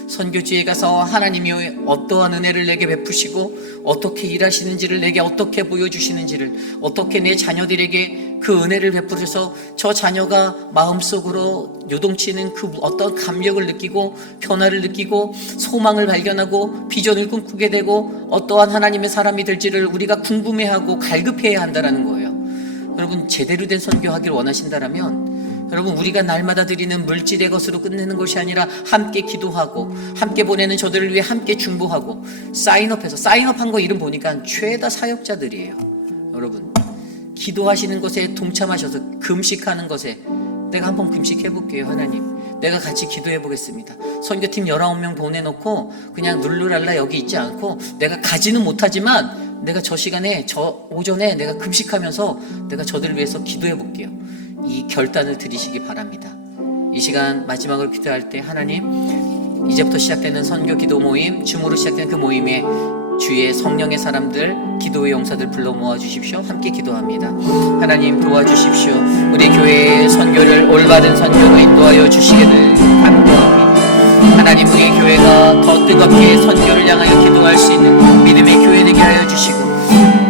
선교지에 가서 하나님이 어떠한 은혜를 내게 베푸시고 어떻게 일하시는지를 내게 어떻게 보여주시는지를 어떻게 내 자녀들에게 그 은혜를 베풀어서 저 자녀가 마음속으로 요동치는 그 어떤 감격을 느끼고 변화를 느끼고 소망을 발견하고 비전을 꿈꾸게 되고 어떠한 하나님의 사람이 될지를 우리가 궁금해하고 갈급해야 한다는 거예요. 여러분 제대로 된 선교하기를 원하신다면 여러분, 우리가 날마다 드리는 물질의 것으로 끝내는 것이 아니라 함께 기도하고 함께 보내는 저들을 위해 함께 중보하고 사인업한 거 이름 보니까 죄다 사역자들이에요. 여러분, 기도하시는 것에 동참하셔서 금식하는 것에 내가 한번 금식해 볼게요. 하나님, 내가 같이 기도해 보겠습니다. 선교팀 19명 보내놓고 그냥 룰루랄라 여기 있지 않고, 내가 가지는 못하지만 내가 저 시간에 저 오전에 내가 금식하면서 내가 저들을 위해서 기도해 볼게요. 이 결단을 드리시기 바랍니다. 이 시간 마지막으로 기도할 때, 하나님, 이제부터 시작되는 선교 기도 모임, 줌으로 시작되는 그 모임에 주의 성령의 사람들, 기도의 용사들 불러 모아 주십시오. 함께 기도합니다. 하나님, 도와주십시오. 우리 교회의 선교를 올바른 선교로 인도하여 주시기를 간구합니다. 하나님, 우리 교회가 더 뜨겁게 선교를 향하여 기도할 수 있는 믿음의 교회 되게 하여 주시고,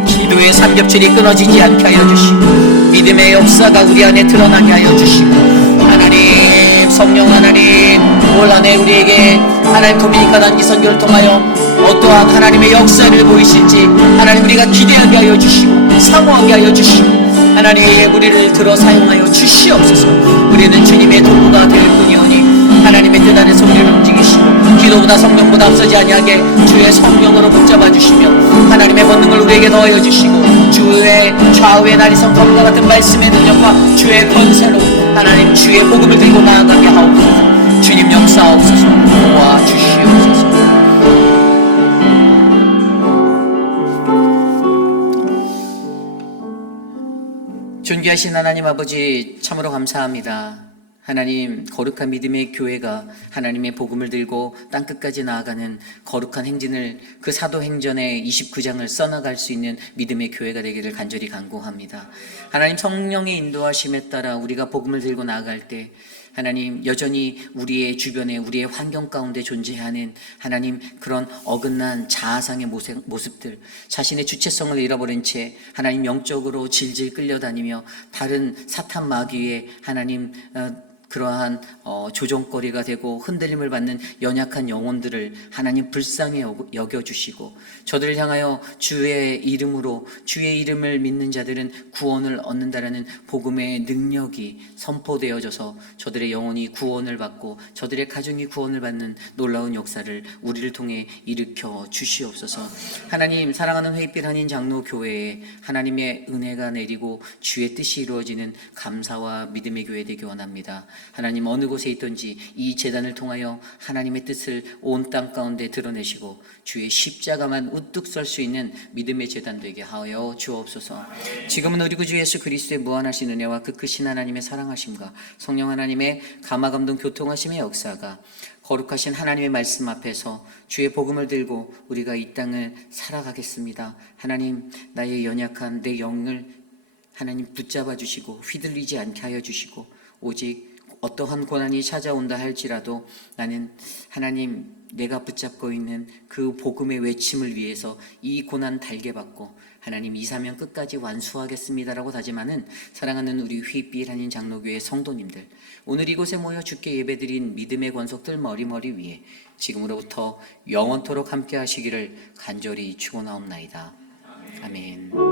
기도의 삼겹줄이 끊어지지 않게 하여 주시고, 믿음의 역사가 우리 안에 드러나게 하여 주시고, 하나님, 성령 하나님, 올 한해 우리에게 하나님 도미니카 단기 선교를 통하여 어떠한 하나님의 역사를 보이실지 하나님 우리가 기대하게 하여 주시고 사모하게 하여 주시고, 하나님 우리를 들어 사용하여 주시옵소서. 우리는 주님의 도구가 될 뿐이오니 하나님의 뜻 안에 성령을 움직이시고, 기도보다 성령보다 앞서지 아니하게 주의 성령으로 붙잡아 주시며, 하나님의 권능을 우리에게 더하여 주시고, 주의 좌우의 날이성 검과 같은 말씀의 능력과 주의 권세로 하나님 주의 복음을 들고 나아가게 하옵소서. 주님 역사하옵소서. 도와 주시옵소서. 존귀하신 하나님 아버지, 참으로 감사합니다. 하나님, 거룩한 믿음의 교회가 하나님의 복음을 들고 땅끝까지 나아가는 거룩한 행진을, 그 사도행전의 29장을 써나갈 수 있는 믿음의 교회가 되기를 간절히 간구합니다. 하나님, 성령의 인도하심에 따라 우리가 복음을 들고 나아갈 때 하나님, 여전히 우리의 주변에, 우리의 환경 가운데 존재하는 하나님 그런 어긋난 자아상의 모습들, 자신의 주체성을 잃어버린 채 하나님 영적으로 질질 끌려다니며 다른 사탄 마귀의 하나님 그러한 조종거리가 되고 흔들림을 받는 연약한 영혼들을 하나님 불쌍히 여겨주시고, 저들을 향하여 주의 이름으로, 주의 이름을 믿는 자들은 구원을 얻는다라는 복음의 능력이 선포되어져서 저들의 영혼이 구원을 받고 저들의 가정이 구원을 받는 놀라운 역사를 우리를 통해 일으켜 주시옵소서. 하나님, 사랑하는 회의빛 한인 장로 교회에 하나님의 은혜가 내리고 주의 뜻이 이루어지는 감사와 믿음의 교회 되기 원합니다. 하나님, 어느 곳에 있든지 이 제단을 통하여 하나님의 뜻을 온 땅 가운데 드러내시고 주의 십자가만 우뚝 설 수 있는 믿음의 제단 되게 하여 주옵소서. 지금은 우리 구주 예수 그리스도의 무한하신 은혜와 그 크신 하나님의 사랑하심과 성령 하나님의 감화감동 교통하심의 역사가 거룩하신 하나님의 말씀 앞에서 주의 복음을 들고 우리가 이 땅을 살아가겠습니다. 하나님, 나의 연약한 내 영을 하나님 붙잡아 주시고 휘둘리지 않게 하여 주시고, 오직 어떠한 고난이 찾아온다 할지라도 나는 하나님 내가 붙잡고 있는 그 복음의 외침을 위해서 이 고난 달게 받고 하나님 이 사명 끝까지 완수하겠습니다라고 다짐하는 사랑하는 우리 휘빛 한인 장로교회 성도님들, 오늘 이곳에 모여 주께 예배드린 믿음의 권속들 머리머리 위에 지금으로부터 영원토록 함께 하시기를 간절히 축원하옵나이다. 아멘.